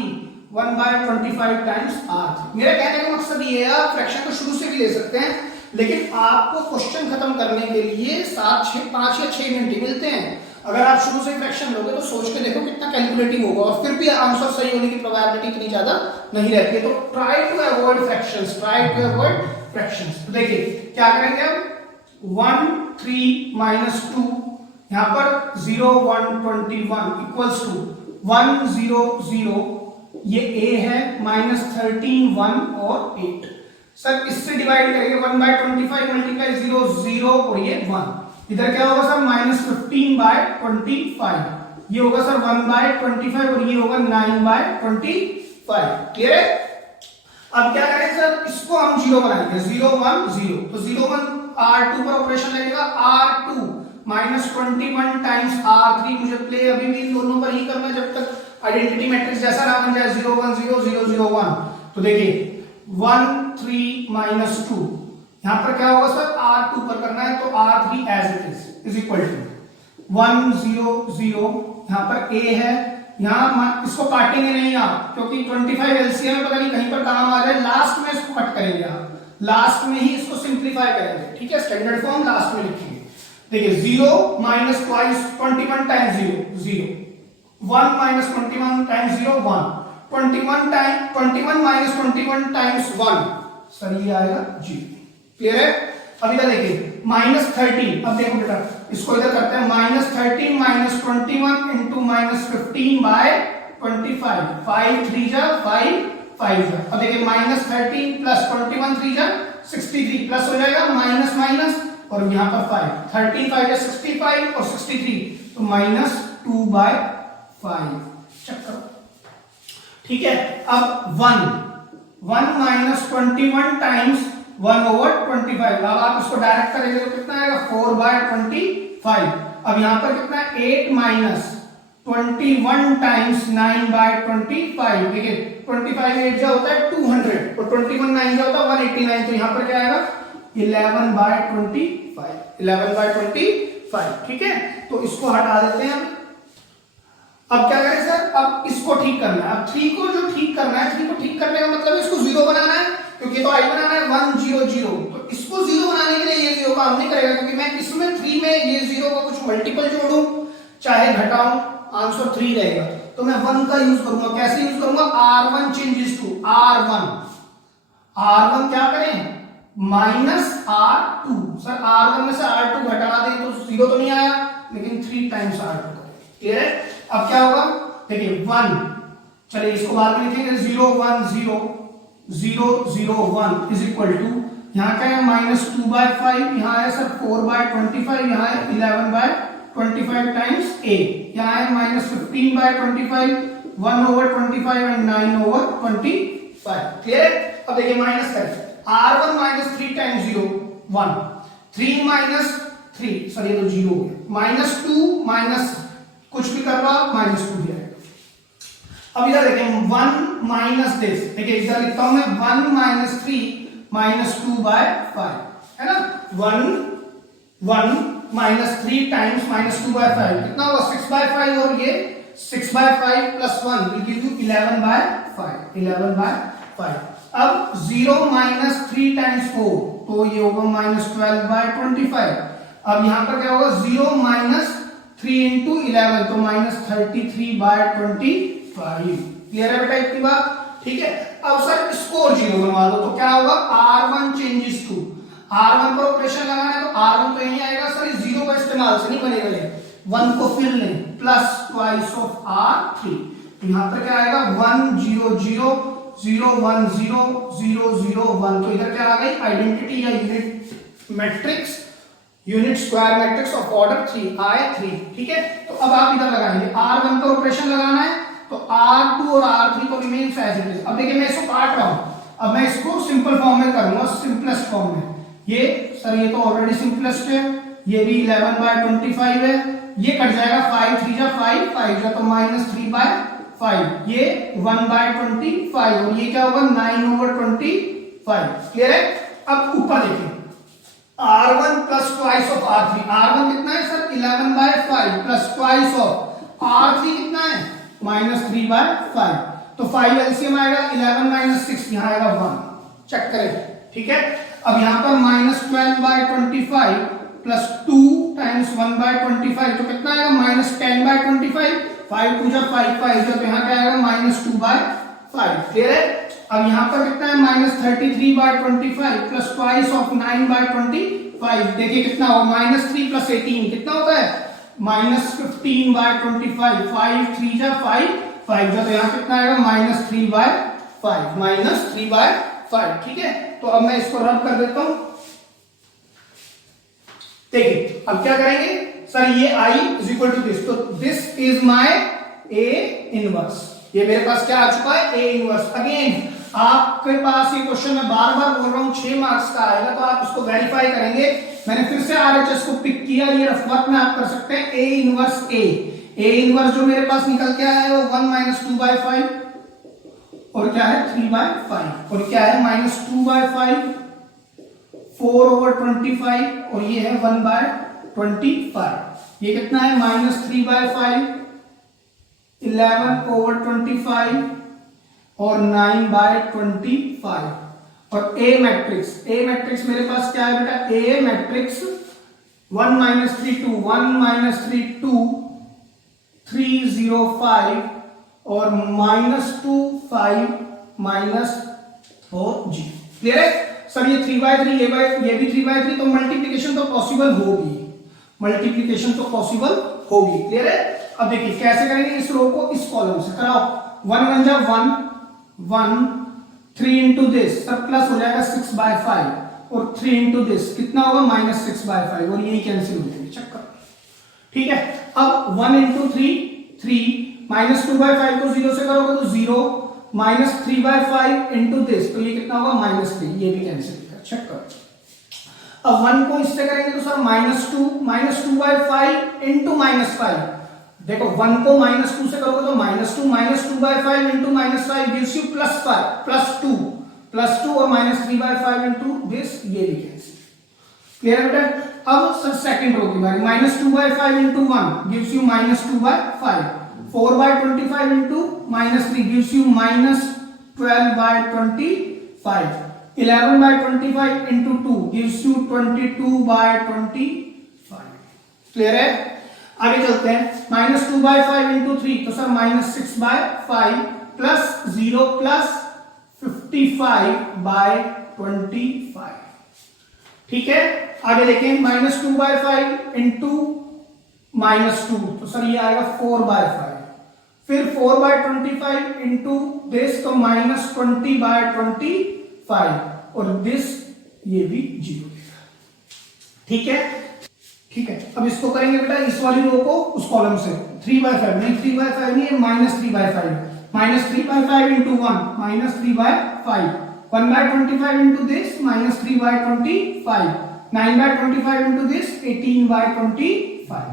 1/25 टाइम्स R3। मेरा कहने का मकसद ये है, आप फ्रैक्शन को शुरू से भी ले सकते हैं, लेकिन आपको क्वेश्चन खत्म करने के लिए 5 या 6 मिनट ही मिलते हैं। अगर आप शुरू से फ्रैक्शन लोगे तो सोच के देखो कितना कैलकुलेटिंग होगा, और फिर भी आंसर सही होने की प्रोबेबिलिटी इतनी ज्यादा नहीं रहती है। तो try to avoid fractions, try to avoid fractions. तो देखिए क्या करेंगे अब 1 3 -2 यहां पर 0 1 21 इक्वल्स टू 1 0 0 ये a है -13 1 और 8। सर इससे डिवाइड करेंगे 1/25 मल्टीप्लाई 0 0 और ये 1। इधर क्या होगा सर -15/25, ये होगा सर 1/25 और ये होगा 9/25। क्लियर है। अब क्या करें सर, इसको हम 0 बनाएंगे, 0 1 0। तो 0 1 R2 पर ऑपरेशन लगेगा, R2 -21 टाइम्स R3। मुझे प्ले अभी भी इन दोनों पर ही करना है जब तक आइडेंटिटी मैट्रिक्स जैसा ना बन जाए 0 1 0 0 0 1। तो देखिए 1 3 -2 यहां पर क्या होगा सर, R2 पर करना है, तो R3 as it is equal to 1 0 0 यहां पर a है, यहां इसको काटेंगे नहीं आप क्योंकि 25 एलसीएम पता नहीं कहीं पर काम आ जाए, लास्ट में इसको कट करेंगे आप, लास्ट में ही इसको सिंप्लीफाई करेंगे। ठीक है, स्टैंडर्ड फॉर्म लास्ट में लिखेंगे। देखिए 0 -21 टाइम्स 0 0, 1 -21 टाइम्स 0 1, 21 -21 टाइम्स 1 सर ये आएगा 0। क्लियर है। अब इधर देखिए -13, अब देखो बेटा इसको इधर करते हैं -13 -21 इंटू -15/25, 5 3 जा 5 5 जा। अब देखिए -13 + 21 3 जा 63 प्लस हो जाएगा माइनस माइनस और यहाँ पर 5, 13 5 जा 65 और 63 तो -2/5 चेक करो। ठीक है, अब 1 -21 टाइम्स 1/25। अब आप इसको डायरेक्ट करेंगे तो कितना आएगा 4/25। अब यहां पर कितना है 8 -21 टाइम्स 9/25। देखिए 25 8 जा होता है 200 और 21 9 जा होता है 189। तो यहां पर क्या आएगा 11/25, 11/25। ठीक है, तो इसको हटा देते हैं। अब क्या करें सर, अब इसको ठीक करना है। अब 3 को जो ठीक करना है, 3 को ठीक करने का मतलब इसको 0 बनाना है क्योंकि तो आई बनाना है 1 0 0। तो इसको 0 बनाने के लिए ये 0 काम नहीं करेगा क्योंकि मैं इसमें 3 में ये 0 का कुछ मल्टीपल जोड़ूं चाहे घटाऊं, आंसर 3 रहेगा। तो मैं 1 का यूज करूंगा। कैसे यूज करूंगा, R1 चेंजेस टू R1 क्या करें -R2। सर R1 में से R2 घटा दें तो 0 तो नहीं आया, लेकिन 3 टाइम्स R2 करें। क्लियर है? अब क्या होगा, देखिए 1, चलिए इसको बाद में लिखेंगे 0 1 0 0 0 1 इज इक्वल टू, यहाँ क्या है -2/5, यहाँ है सर 4/25, यहाँ है 11/25 टाइम्स a, यहाँ है -15/25, 1/25 एंड 9/25। क्लियर है? अब देखिए माइनस करें, R1 -3 टाइम्स 0 1, 3 -3 सर ये तो 0 हो गया, -2 माइनस कुछ भी कर लो आप, -2 दिया है। अब इधर देखें 1 माइनस दिस, देखिए इधर लिखता हूं मैं 1 - 3 -2/5, है ना। 1 -3 टाइम्स -2/5 कितना होगा 6/5, और ये 6/5 प्लस 1 विल गिव यू 11/5। अब 0 - 3 टाइम्स 4 तो ये होगा -12/25। अब यहां पर क्या होगा 0 - 3 इंटू 11 तो -33/25। क्लियर है बेटा इतनी बात? ठीक है। अब सर स्कोर 0 बनवा दो तो क्या होगा, R1 चेंजेस टू, R1 पर ऑपरेशन लगाना है तो R1 तो यही आएगा सर, 0 का इस्तेमाल से नहीं बनेगा, 1 को फिर लें प्लस ट्वाइस ऑफ R3, तो यहां पर क्या आएगा 1 0 0 0 1 0 0 0 1, तो इधर क्या आ गई आइडेंटिटी या unit matrix, unit square matrix of order 3 आए 3। ठीक है, तो अब आप इधर लगाएंगे R1 पर ऑपरेशन लगाना है तो R2 और R3 को रिमेन्स एज इट इज। अब देखिए मैं इसको काट रहा हूं, अब मैं इसको सिंपल फॉर्म में करूंगा, सिंपलेस्ट फॉर्म में। ये सर ये तो ऑलरेडी सिंपलेस्ट है, ये भी 11/25 है, ये कट जाएगा 5 3 जा 5 5 जा तो -3/5, ये 1/25 और ये क्या होगा 9/25। क्लियर है? अब ऊपर देखिए R1 plus twice of R3, R1 कितना है sir 11/5 plus twice of R3 कितना है -3/5, तो 5 एलसीएम आएगा 11 - 6, यहाँ आएगा 1, चेक करें। ठीक है, अब यहाँ पर -12/25 प्लस 2 टाइम्स 1/25 तो कितना आएगा -10/25, 5 2 जा 5 5 जा तो यहाँ क्या आएगा -2/5। क्लियर है? अब यहाँ पर कितना है -33/25 प्लस ट्वाइस ऑफ 9/25, देखिए कितना होगा -3 प्लस 18 कितना होता है -15/25, 5 3 जा 5 5 जा तो यहाँ कितना आएगा -3/5। ठीक है, तो अब मैं इसको रब कर देता हूं। देखिए अब क्या करेंगे सर, ये I is equal to this, तो this is my A inverse, ये मेरे पास क्या आ चुका है A इनवर्स। अगेन आपके पास ये क्वेश्चन मैं बार बार बोल रहा हूं 6 मार्क्स का आएगा, तो आप इसको वेरीफाई करेंगे। मैंने फिर से RHS को पिक किया, ये रफ वर्क में आप कर सकते हैं। A इनवर्स A इनवर्स जो मेरे पास निकल के आया है वो 1 - 2/5 और क्या है 3/5 और क्या है -2/5, 4/25 और ये है 1/25। ये कितना है -3/5, 11/25 और 9/25। और A मैट्रिक्स मेरे पास क्या है बेटा, A मैट्रिक्स 1 - 3 2 1 - 3 2 3 0 5 और -2 5 -4 G। क्लियर है सर? ये 3/3 ये भी 3/3, तो मल्टीप्लीकेशन तो पॉसिबल होगी, क्लियर है? अब देखिए कैसे करेंगे इस रो को इस कॉलम से, कराओ 1 1 जा 1 1 3 इंटू दिस सर प्लस हो जाएगा 6/5 और 3 इंटू दिस कितना होगा -6/5 और यही कैंसिल हो जाएगी, चेक करो। ठीक है, अब 1 इंटू 3 3 -2/5 को 0 से करोगे तो 0, -3/5 इंटू दिस तो ये कितना होगा -3, ये भी कैंसिल होगा, चेक करो। अब 1 को इससे करेंगे तो सर -2/5 इंटू -5, देखो 1 को -2 से करोगे तो -2/5 इंटू -5 गिव्स यू +5 +2 और -3/5 इंटू दिस, ये भी कैंसिल। क्लियर है बेटा? अब सर सेकंड रो की बारी, -2/5 into 1 gives you -2/5, 4/25 into -3 gives you -12/25, 11/25 into 2 gives you 22/25। Clear है? आगे चलते हैं, -2/5 इंटू 3 तो सर -6/5 प्लस 0 प्लस 55/25। ठीक है, आगे देखें -2/5 इंटू -2, तो सर ये आएगा 4/5, फिर 4/25 इंटू दिस, तो -20/25, और दिस ये भी 0 देगा। ठीक है, ठीक है, अब इसको करेंगे बेटा इस वाली रो को उस कॉलम से, 3/5 नहीं, 3/5 नहीं है, -3/5, -3/5 into 1, -3/5, 1/25 into this, -3/25, 9/25 into this, 18/25,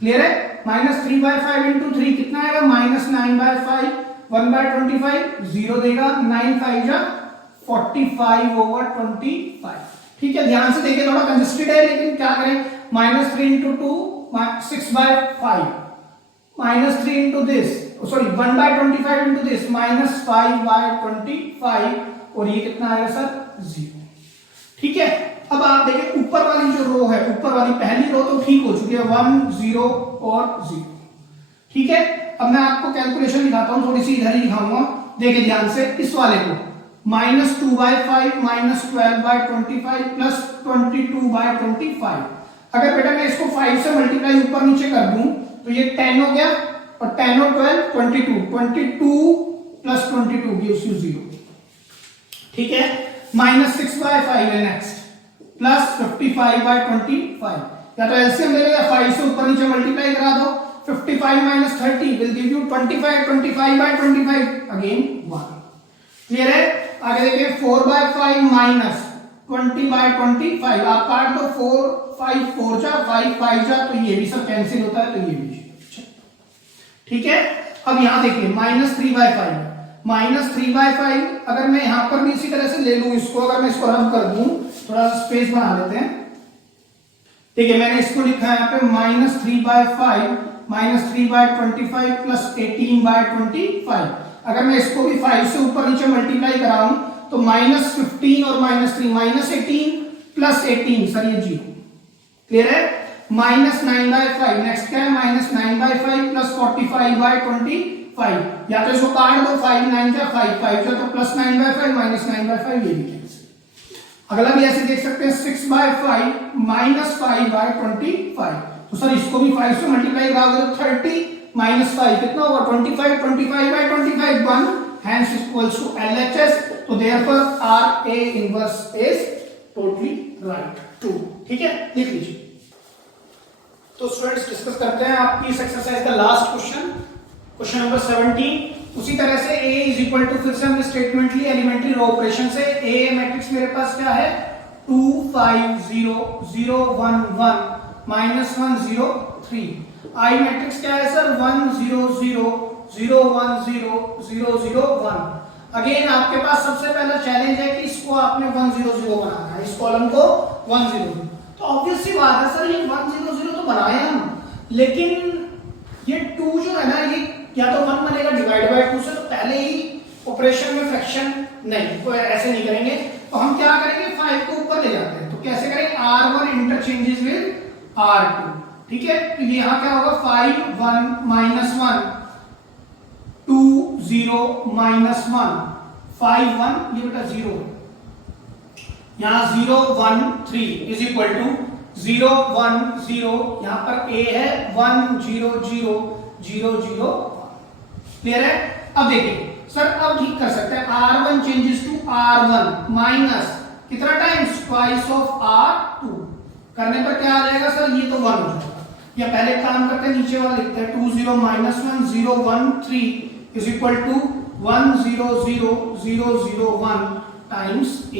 clear है। -3/5 into 3 कितना आएगा, -9/5, 1/25 0 देगा, 9×5 जा 45/25। ठीक है, ध्यान से देखिए, थोड़ा कंजेस्टेड है लेकिन क्या करें, -3 into 2, 6/5, -3 into this, sorry 1/25 into this, -5/25, और ये कितना आएगा सर, 0। ठीक है, अब आप देखें ऊपर वाली जो रो है, ऊपर वाली पहली रो तो ठीक हो चुकी है, 1 0 और 0। ठीक है, अब मैं आपको कैलकुलेशन दिखाता हूं, थोड़ी सी इधर ही दिखाऊंगा, देखिए ध्यान से इस वाले को, -2/5 -12/25 प्लस 22/25। अगर बेटा मैं इसको 5 से मल्टीप्लाई ऊपर नीचे कर दूं तो ये 10 हो गया, और 10 और 12 22, 22 प्लस 22 गिव्स यू 0। ठीक है, -6/5 है नेक्स्ट, प्लस 55/25, या तो एलसीएम ले लो या 5 से ऊपर नीचे मल्टीप्लाई करा दो, 55 - 30 will give you 25, 25/25 again 1। Clear है, आगे देखिए 4/5 -20/25, आप काट दो, 4 5 4 जा, 5 5 जा, तो ये भी सब कैंसिल होता है, तो ये भी। ठीक है, अब यहां देखिए -3/5, अगर मैं यहां पर भी इसी तरह से ले लूं इसको, अगर मैं इसको रब कर दूं, थोड़ा सा स्पेस बना लेते हैं। ठीक है, मैंने इसको लिखा है यहां पे -3/5 -3/25 प्लस 18/25। अगर मैं इसको भी 5 से ऊपर नीचे मल्टीप्लाई कराऊं तो -15 और -3, -18 प्लस 18, सर ये 0। क्लियर है, -9/5, नेक्स्ट क्या है, -9/5 प्लस 45/25, या तो इसको काट दो, 5 9 जा 5 5 जा, तो +9/5 -9/5, ये भी कैंसिल। अगला भी ऐसे देख सकते हैं, 6/5 -5/25, तो सर इसको भी 5 से मल्टीप्लाई कराओगे तो 30 -5 कितना होगा, 25, 25/25 1, hence equals to LHS, तो therefore RA inverse is totally right 2। ठीक है, लिख लीजिए। तो स्टूडेंट्स डिस्कस करते हैं आपकी इस एक्सरसाइज का लास्ट क्वेश्चन, क्वेश्चन नंबर 17। उसी तरह से A इज इक्वल टू, फिर से हमने स्टेटमेंट ली एलिमेंट्री रो ऑपरेशन से। A मैट्रिक्स मेरे पास क्या है, 2 5 0 0 1 1 -1 0 3। I मैट्रिक्स क्या है सर, 1 0 0 0 1 0 0 0 1। अगेन आपके पास सबसे पहला चैलेंज है कि इसको आपने 1 0 0 बनाना है, इस कॉलम को 1 0 0। तो ऑब्वियस सी बात है सर, ये 1 0 0 तो बनाए हम, लेकिन ये 2 जो है ना, ये या तो 1 बनेगा डिवाइड बाय 2 से, तो पहले ही ऑपरेशन में फ्रैक्शन नहीं, तो ऐसे नहीं करेंगे। तो हम क्या करेंगे, 5 को ऊपर ले जाते हैं, तो कैसे करेंगे, R1 इंटरचेंजेस विद R2। ठीक है, तो यहां क्या होगा, 5 1 -1 2 0 -1 5 1, ये बेटा 0, यहां 0 1 3 इज इक्वल टू 0 1 0, यहां पर A है 1 0 0 0 0। क्लियर है, अब देखिए सर, अब ठीक कर सकते हैं, R1 changes to R1 minus कितना टाइम्स, ट्वाइस ऑफ R2, करने पर क्या आ जाएगा सर, ये तो 1 हो जाएगा। या पहले काम करते हैं, नीचे वाला लिखते हैं, 2 0 -1 0 1 3 is equal to 1 0 0 0 0 1 times A।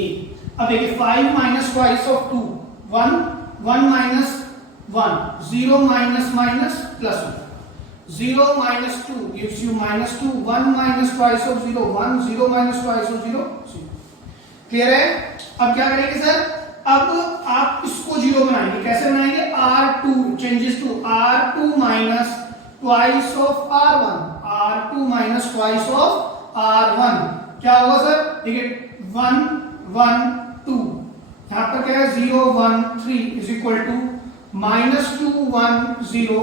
अब देखिए 5 minus twice of 2 1 1 minus 1 0 minus minus plus 0 minus 2 gives you -2, 1 minus twice of 0 1, 0 minus twice of 0 0। Clear है, अब क्या करेंगे सर, अब आप इसको 0 बनाएंगे, कैसे बनाएंगे, R2 changes to R2 minus twice of R1, R2 minus twice of R1, क्या होगा सर, देखिए 1 1 2, यहां पर क्या है 0 1 3 is equal to -2 1 0,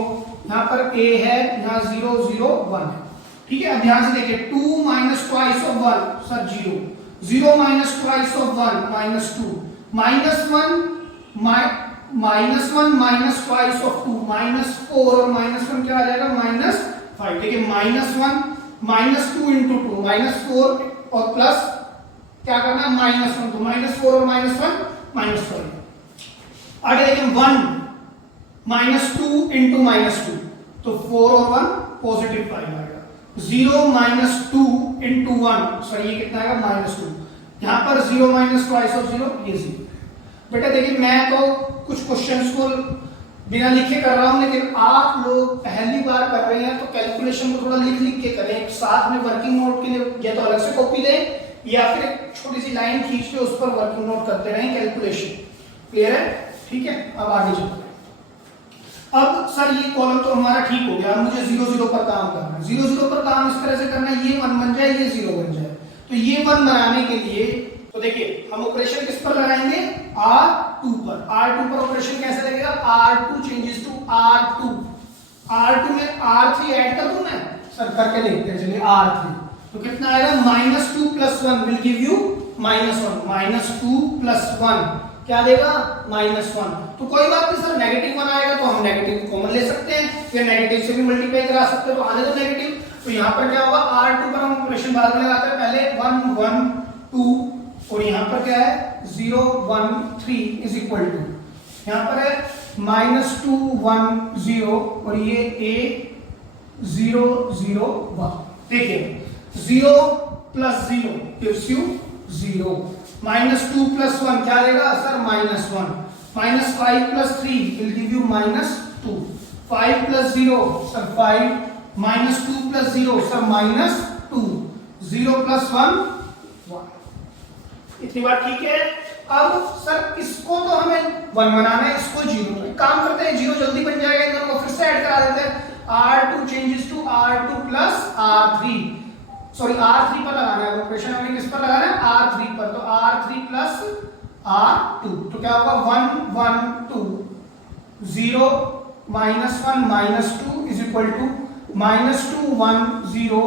यहां पर A है, यहां 0 0 1 है। ठीक है, अब ध्यान से देखिए 2 minus twice of 1 sir 0, 0 minus twice of 1 -2, -1 minus one minus twice of two, minus four, और माइनस वन क्या आ जाएगा माइनस फाइव। देखिए minus one minus two into two minus four और प्लस क्या करना है माइनस वन, तो माइनस फोर और माइनस वन माइनस फाइव। आगे देखिए one minus two into minus two, तो फोर और वन पॉजिटिव फाइव आएगा। Zero minus two into one, sorry ये कितना आएगा माइनस टू। यहां पर zero minus twice of zero, ये जीरो। बेटा देखिए मैं तो कुछ क्वेश्चंस को बिना लिखे कर रहा हूं, लेकिन आप लोग पहली बार कर रहे हैं तो कैलकुलेशन को थोड़ा लिख लिख के करें। साथ में वर्किंग नोट के लिए या तो अलग से कॉपी लें या फिर एक छोटी सी लाइन खींच के उस पर वर्किंग नोट करते रहें कैलकुलेशन। क्लियर है? ठीक है, अब आगे चलते हैं। अब सर ये कॉलम तो हमारा ठीक हो गया, अब मुझे जीरो जीरो पर काम करना है। जीरो जीरो पर काम इस तरह से करना है, ये वन बन जाए ये जीरो बन जाए। तो ये वन बनाने के लिए तो देखिए हम ऑपरेशन किस पर लगाएंगे R2 पर। R2 पर ऑपरेशन कैसे लगेगा, R2 changes to R2। R2 में R3 ऐड कर दूं मैं, सर करके देखते हैं चलिए। R3 तो कितना आएगा minus two plus one will give you minus one. Minus two plus one क्या देगा माइनस वन। तो कोई बात नहीं सर, नेगेटिव वन आएगा तो हम नेगेटिव कॉमन ले सकते हैं, फिर नेगेटिव से भी मल्टीप्लाई करा सकते हैं, तो आने दो नेगेटिव। तो यहाँ पर क्या होगा R2 पर हम ऑपरेशन बाद में लगाते हैं, पहले 1 1 2 और यहाँ पर क्या है 0 1 3 इज इक्वल टू, यहाँ पर है माइनस टू 1 0 और ये A 0 0 1। देखिए 0 plus 0 gives you 0, minus two plus one क्या देगा sir minus one, minus five plus three will give you minus two, five plus zero sir five, minus two plus zero sir minus two, zero plus one one. इतनी बात ठीक है। अब sir इसको तो हमें वन बनाना है, इसको जीरो। एक काम करते हैं, जीरो जल्दी बन जाएगा, इन दोनों को फिर से ऐड करा देते हैं। R2 changes to R2 plus R3, sorry R3 पर लगाना है ऑपरेशन, हमें किस पर लगाना है R3 पर, तो R3 प्लस R2 तो क्या होगा 1 1 2 0 minus one minus two is equal to minus two 1 0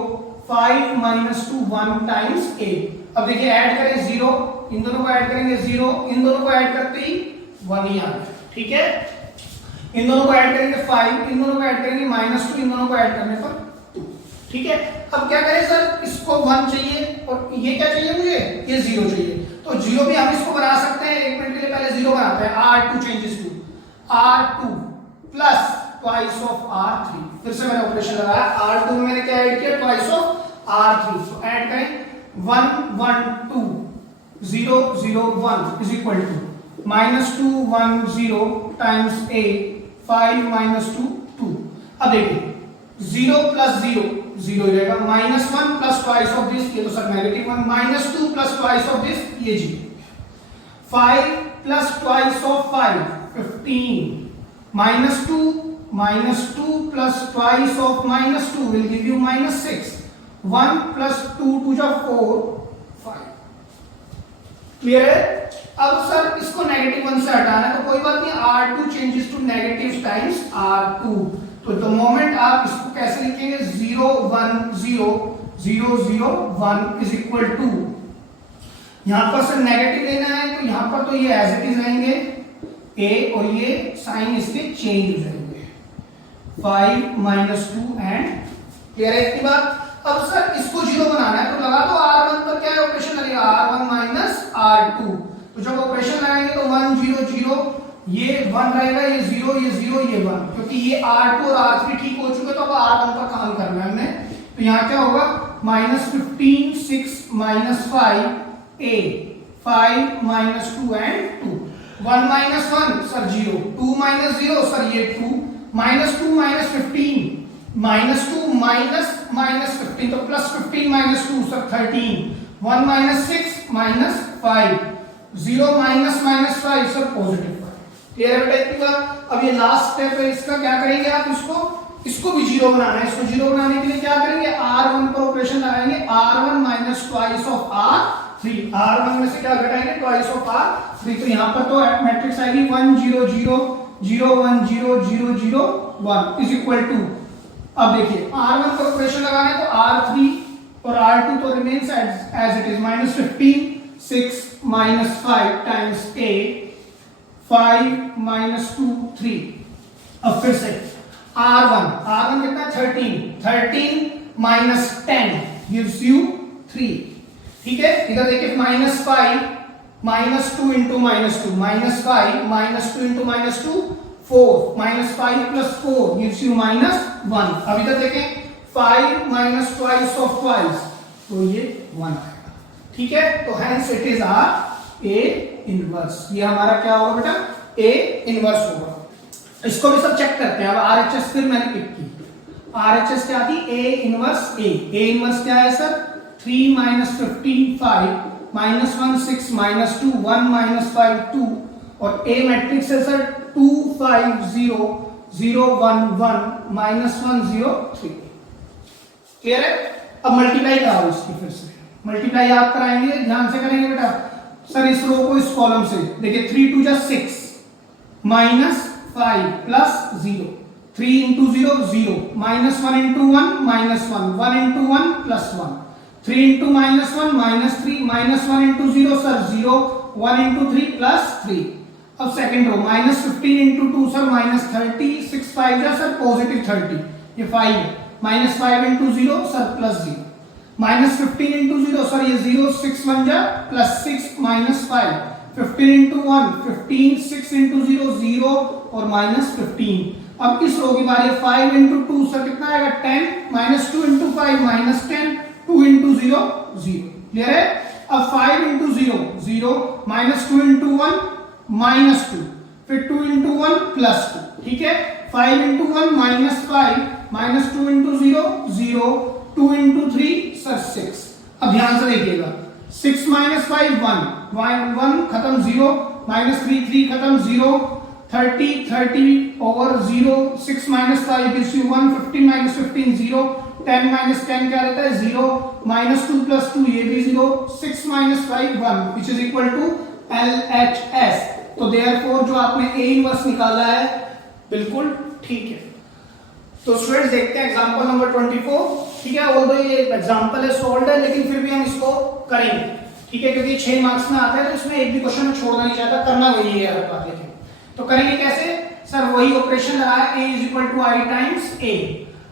5 minus two 1 times A। अब देखिए ऐड करें 0, इन दोनों को ऐड करेंगे 0, इन दोनों को ऐड करते ही 1 ही आ गया। ठीक है, इन दोनों को ऐड करेंगे 5, इन दोनों को ऐड करेंगे माइनस टू, इन दोनों को ऐड करने पर 2। ठीक है, अब क्या करें सर, इसको 1 चाहिए और ये क्या चाहिए मुझे, ये 0 चाहिए। तो 0 भी हम इसको बना सकते हैं, एक मिनट के लिए पहले 0 बनाते हैं। R2 changes to R2 plus twice of R3, फिर से मैंने ऑपरेशन लगाया, R2 में मैंने क्या ऐड किया ट्वाइस ऑफ R3, तो ऐड करें 1 1 2 0 0 1 is equal to minus two 1 0 times A 5 minus two 2। अब देखिए 0 प्लस 0 0 ही रहेगा, minus 1 plus twice of this, ये तो sir negative 1, minus 2 plus twice of this, ये 0, 5 plus twice of 5 15, minus 2 plus twice of minus 2 will give you minus 6, 1 plus 2 टू जा 4 5। Clear है? अब सर इसको नेगेटिव 1 से हटाना है, तो कोई बात नहीं, R2 changes to negative times R2। तो द मोमेंट आप इसको कैसे लिखेंगे 0 1 0 0 0 1 इज इक्वल टू, यहां पर सर नेगेटिव लेना है तो यहां पर तो ये एज इट इज रहेंगे A और ये साइन इसके चेंज हो जाएंगे 5 माइनस 2 एंड। क्लियर है इतनी बात? अब सर इसको 0 बनाना है तो लगा दो R1 पर क्या है ऑपरेशन लगेगा R1 माइनस R2, तो जब ऑपरेशन लगाएंगे तो 1 0 0 ये 1 रहेगा, ये 0 ये 0 ये 1, क्योंकि ये R2 और R3 ठीक हो चुके तो अब R1 पर काम करना है हमें। तो यहाँ क्या होगा minus 15 6 minus 5 A 5 minus 2 and 2, 1 minus 1 sir 0, 2 minus 0 sir ये 2, minus 2 minus 15, minus 2 minus minus 15 तो plus 15 minus 2 sir 13, 1 minus 6 minus 5, 0 minus minus 5 sir positive. Clear है बेटा इतनी बात? अब ये लास्ट स्टेप है इसका, क्या करेंगे आप इसको भी 0 बनाना है। इसको 0 बनाने के लिए क्या करेंगे R1 पर ऑपरेशन लगाएंगे, R1 minus twice of R3, R1 में से क्या घटाएंगे ट्वाइस ऑफ R3, तो यहाँ पर तो मैट्रिक्स आएगी 1 0 0 0 1 0 0 0 1 इज इक्वल टू, अब देखिए R1 पर ऑपरेशन लगाना है तो R3 और R2 तो remains as it is, minus 15 6 minus 5 times A 5 minus 2 3। अब फिर से R1 कितना 13 माइनस 10 गिव्स यू 3। ठीक है, इधर देखिए -5 minus 2 into -2 -5 minus 2 into -2 4 -5 plus 4 gives you -1। अब इधर देखें 5 माइनस ट्वाइस ऑफ ट्वाइस, तो ये 1 आएगा। ठीक है, तो hence it is our A inverse. ये हमारा क्या होगा बेटा, ए इनवर्स होगा। इसको भी सब चेक करते हैं। अब आरएचएस फिर मैंने पिक की, आरएचएस क्या थी, A inverse A. A inverse क्या है sir, 3 minus 15 5 minus 1 6 minus 2 1 minus 5 2, और ए मैट्रिक्स है सर 2 5 0 0 1 1 माइनस 1 0 3। क्लियर है। अब मल्टीप्लाई कराओ इसकी, फिर से मल्टीप्लाई आप कराएंगे, ध्यान से करेंगे बेटा। सर इस रो को इस कॉलम से देखिए, 3 2 जा 6 minus 5 plus 0 3 into 0 0 minus 1 into 1 minus 1 1 into 1 plus 1 3 into minus 1 minus 3 minus 1 into 0 sir 0 1 into 3 plus 3। अब second row minus 15 into 2 sir minus 30 6 5 जा सर पॉजिटिव 30, ये 5 है। Minus 5 into 0 sir plus 0 minus 15 into 0 sir ये 0 6 1 जा plus 6 minus 5 15 into 1 15 6 into 0 0 और minus 15। अब इस रो की बारी है 5 इंटू 2 सर कितना आएगा 10 minus 2 into 5 minus 10 2 into 0 0। Clear है। अब 5 इंटू 0 0 माइनस 2 इंटू 1 माइनस 2 फिर 2 इंटू 1 प्लस 2। ठीक है, 5 into 1 minus 5 minus 2 into 0 0 2 into 3 sir 6। अब ध्यान से देखिएगा 6 माइनस 5 1 1 खत्म 0 माइनस 3 3 खत्म 0 30 30 over 0 6 minus 5 gives you 1 15 minus 15 0 10 minus 10 क्या रहता है 0 माइनस 2 प्लस 2 ये भी 0 6 minus 5 1 which is equal to LHS। तो देयरफॉर जो आपने ए इनवर्स निकाला है बिल्कुल ठीक है। तो स्टूडेंट्स देखते हैं एग्जांपल नंबर 24। ठीक है, ऑल्दो ये एग्जांपल है सॉल्व्ड है, लेकिन फिर भी हम इसको करेंगे। ठीक है, क्योंकि 6 मार्क्स में आता है तो इसमें एक भी क्वेश्चन छोड़ना नहीं चाहता, करना वही है हर बार। लेकिन तो करेंगे कैसे सर, वही ऑपरेशन लगाया a is equal to i times a।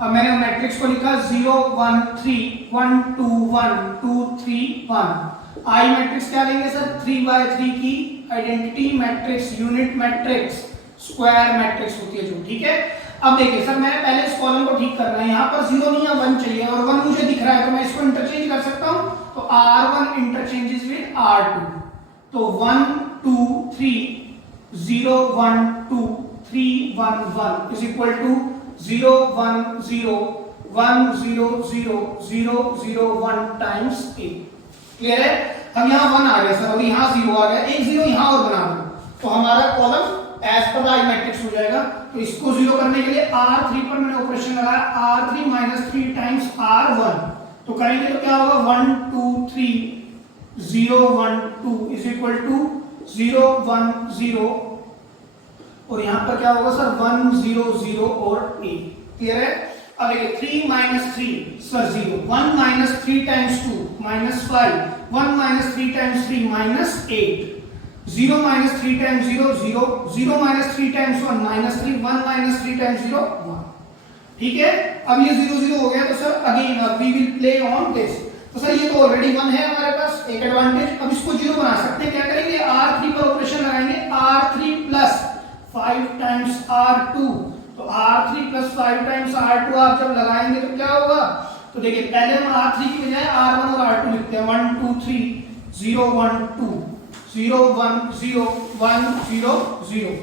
अब मैंने मैट्रिक्स को लिखा 0 1 3 1 2 1 2 3 1। i मैट्रिक्स क्या लेंगे सर, 3/3 की identity matrix, unit matrix, square matrix होती है जो। ठीक है, अब देखिए सर मैंने पहले इस कॉलम को ठीक करना है, यहाँ पर 0 नहीं है 1 चाहिए, और 1 मुझे दिख रहा है तो मैं इसको इंटरचेंज कर सकता हूँ। तो r1 इंटरचेंजेस विद r2, तो 1 2 3 0 1 2 3 1 1 is equal to 0 1 0 1 0 0 0 0 1 times a। Clear है। अब यहाँ 1 आ गया सर, अब यहाँ 0 आ गया, एक 0 यहाँ और बना दो तो हमारा कॉलम एज पर आई मैट्रिक्स हो जाएगा। तो इसको 0 करने के लिए R3 पर मैंने ऑपरेशन लगाया, R3 माइनस 3 टाइम्स R1। तो करेंगे तो क्या होगा 1 2 3 0 1 2 इज इक्वल टू 0 1 0, और यहाँ पर क्या होगा सर 1 0 0 और a। क्लियर है। अब देखिए 3 minus 3 sir 0 1 minus 3 times 2 minus 5 1 minus 3 times 3 minus 8 0 minus 3 times 0 0 0 minus 3 times 1 minus 3 1 minus 3 times 0 1। ठीक है, अब ये 0 0 हो गया तो sir again we will play on this. तो सर ये तो ऑलरेडी 1 है हमारे पास, एक एडवांटेज। अब इसको 0 बना सकते हैं, क्या करेंगे R3 पर ऑपरेशन लगाएंगे, R3 प्लस 5 टाइम्स R2। तो R3 प्लस 5 टाइम्स R2 आप जब लगाएंगे तो क्या होगा, तो देखिए पहले हम R3 की बजाय R1 और R2 लिखते हैं, 1 2 3 0 1 2 0 1 0 1 0 0।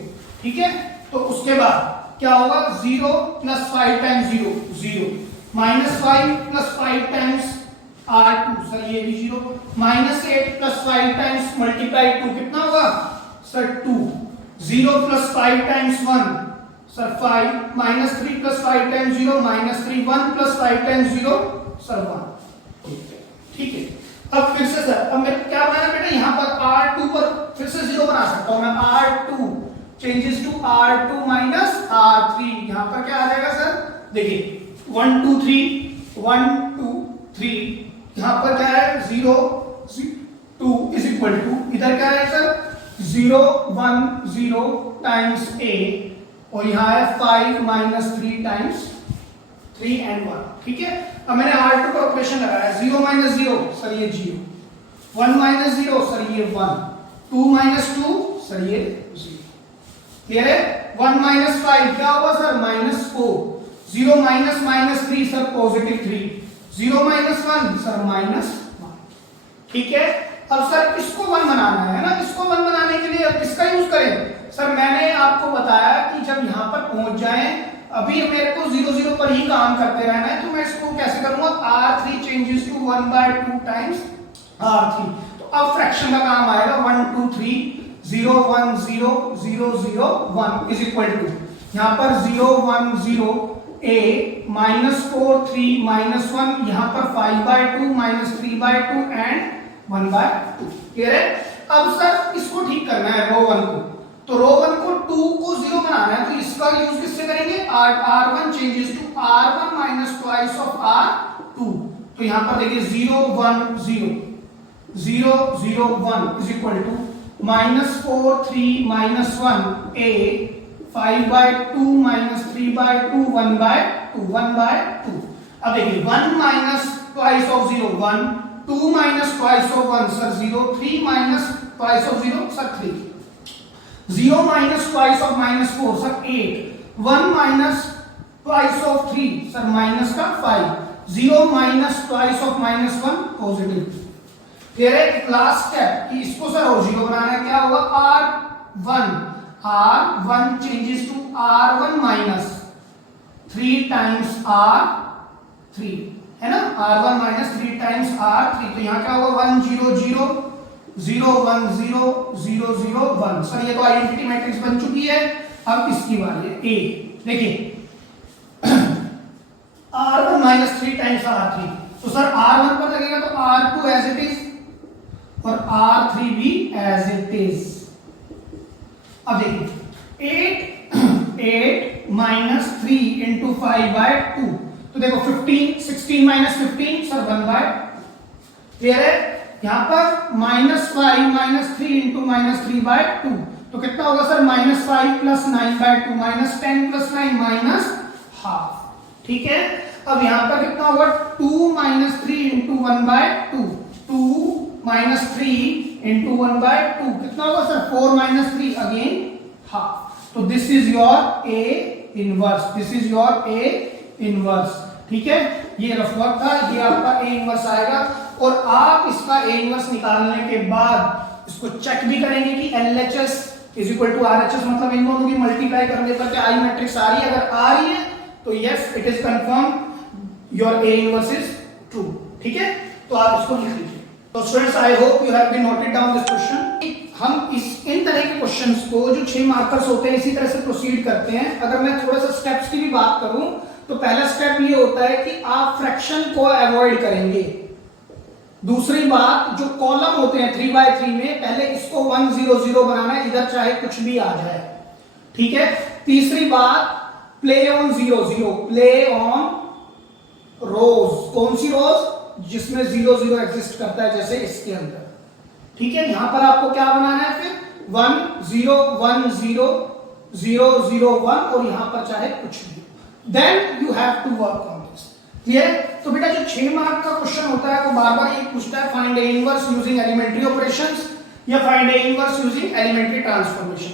ठीक है, तो उसके बाद क्या होगा 0 plus 5 times 0 0 minus 5 plus 5 times R2 sir ये भी 0 माइनस 8 प्लस 5 टाइम्स मल्टीप्लाई 2 कितना होगा sir 2 0 plus 5 times 1 sir 5 minus 3 plus 5 times 0 minus 3 1 plus 5 times 0 sir 1। ठीक है, अब फिर से सर अब मैं क्या बनाना बेटा, यहाँ पर R2 पर फिर से 0 बना सकता हूँ मैं, R2 changes to R2 minus R3। यहाँ पर क्या आ जाएगा सर, देखिए 1 2 3 1 2 3, यहाँ पर क्या है 0 2 इज इक्वल टू, इधर क्या है सर 0 1 0 टाइम्स a और यहाँ है 5 माइनस 3 टाइम्स 3 and 1। ठीक है, अब मैंने R2 का ऑपरेशन लगाया, 0 माइनस 0 सर ये 0, 1 माइनस 0 सर ये 1, 2 माइनस 2 सर ये 0। क्लियर है? 1 माइनस 5 क्या होगा sir? Minus 4, 0 minus minus 3 sir positive 3, 0 minus 1 sir minus 1। ठीक है, अब सर किसको 1 बनाना है ना, इसको 1 बनाने के लिए अब किसका यूज करें? सर मैंने आपको बताया कि जब यहां पर पहुंच जाएं, अभी मेरे को 0 0 पर ही काम करते रहना है, तो मैं इसको कैसे करूंगा? R3 changes to 1/2 times R3। तो अब फ्रैक्शन का काम आएगा 1 2 3 0 1 0 0 0 1 इज इक्वल टू यहां पर 0 1 0 a माइनस 4 3 माइनस 1, यहां पर 5/2 माइनस 3/2 एंड 1/2। क्लियर है? अब सर इसको ठीक करना है रो 1 को, तो रो 1 को 2 को 0 बनाना है, तो इसका यूज किससे करेंगे? R1 changes to R1 minus twice of R2। तो यहां पर देखिए 0 1 0 0 0 1 is equal to minus 4 3 minus 1 a 5/2 minus 3/2 1/2 1/2। अब देखिए 1 minus twice of 0 1, 2 minus twice of 1 sir 0, 3 minus twice of 0 sir 3, 0 minus twice of minus 4 sir 8, 1 minus twice of 3 sir minus का 5, 0 minus twice of minus 1 positive. फिर एक last step कि इसको sir और 0 बनाना है, क्या होगा? R1 changes to R1 minus 3 times R3 है ना, R1 माइनस 3 टाइम्स R3। तो यहां क्या होगा? 1 0 0 0 1 0 0 0 1। सर ये तो आइडेंटिटी मैट्रिक्स बन चुकी है, अब इसकी बारी है A। देखिए R1 माइनस 3 टाइम्स R3, तो सर R1 पर लगेगा तो R2 एज इट इज और R3 भी एज इट इज। अब देखिए 8 माइनस 3 इंटू 5/2, तो देखो 15 16 माइनस 15 सर 1/2। क्लियर है? यहां पर -5 माइनस 3 इंटू माइनस 3/2, तो कितना होगा sir? -5 plus 9/2 minus 10 plus 9 minus half. ठीक है, अब यहां पर कितना होगा? 2 माइनस 3 इंटू 1/2, 2 माइनस 3 इंटू 1/2 कितना होगा सर? 4 माइनस 3 अगेन हाफ। तो this is your A inverse, this is your A inverse. ठीक है, ये रफ वर्क था, ये आपका A इनवर्स आएगा। और आप इसका A इनवर्स निकालने के बाद इसको चेक भी करेंगे कि LHS is equal to RHS, मतलब इन दोनों की मल्टीप्लाई करने पर क्या आई मैट्रिक्स आ रही है? अगर आ रही है तो yes it is confirm your A inverse is true. ठीक है, तो आप इसको लिख लीजिए। तो students I hope you have been noted down this question. हम इन तरह के क्वेश्चंस को जो 6 मार्कर्स होते हैं इसी तरह से प्रोसीड करते हैं। अगर मैं थोड़ा सा स्टेप्स की भी बात करूं तो पहला स्टेप ये होता है कि आप फ्रैक्शन को अवॉइड करेंगे। दूसरी बात, जो कॉलम होते हैं 3/3 में, पहले इसको 1 0 0 बनाना है, इधर चाहे कुछ भी आ जाए। ठीक है, तीसरी बात, प्ले ऑन 0 0, प्ले ऑन रोज। कौन सी रोज? जिसमें 0 0 एग्जिस्ट करता है, जैसे इसके अंदर। ठीक है, यहां पर आपको क्या बनाना है? फिर 1 0 1 0 0 0 1 और यहां पर चाहे कुछ भी। Then you have to work on this. Clear? तो बेटा जो 6 मार्क का क्वेश्चन होता है वो बार बार ये पूछता है find A inverse using elementary operations या find A inverse using elementary transformation.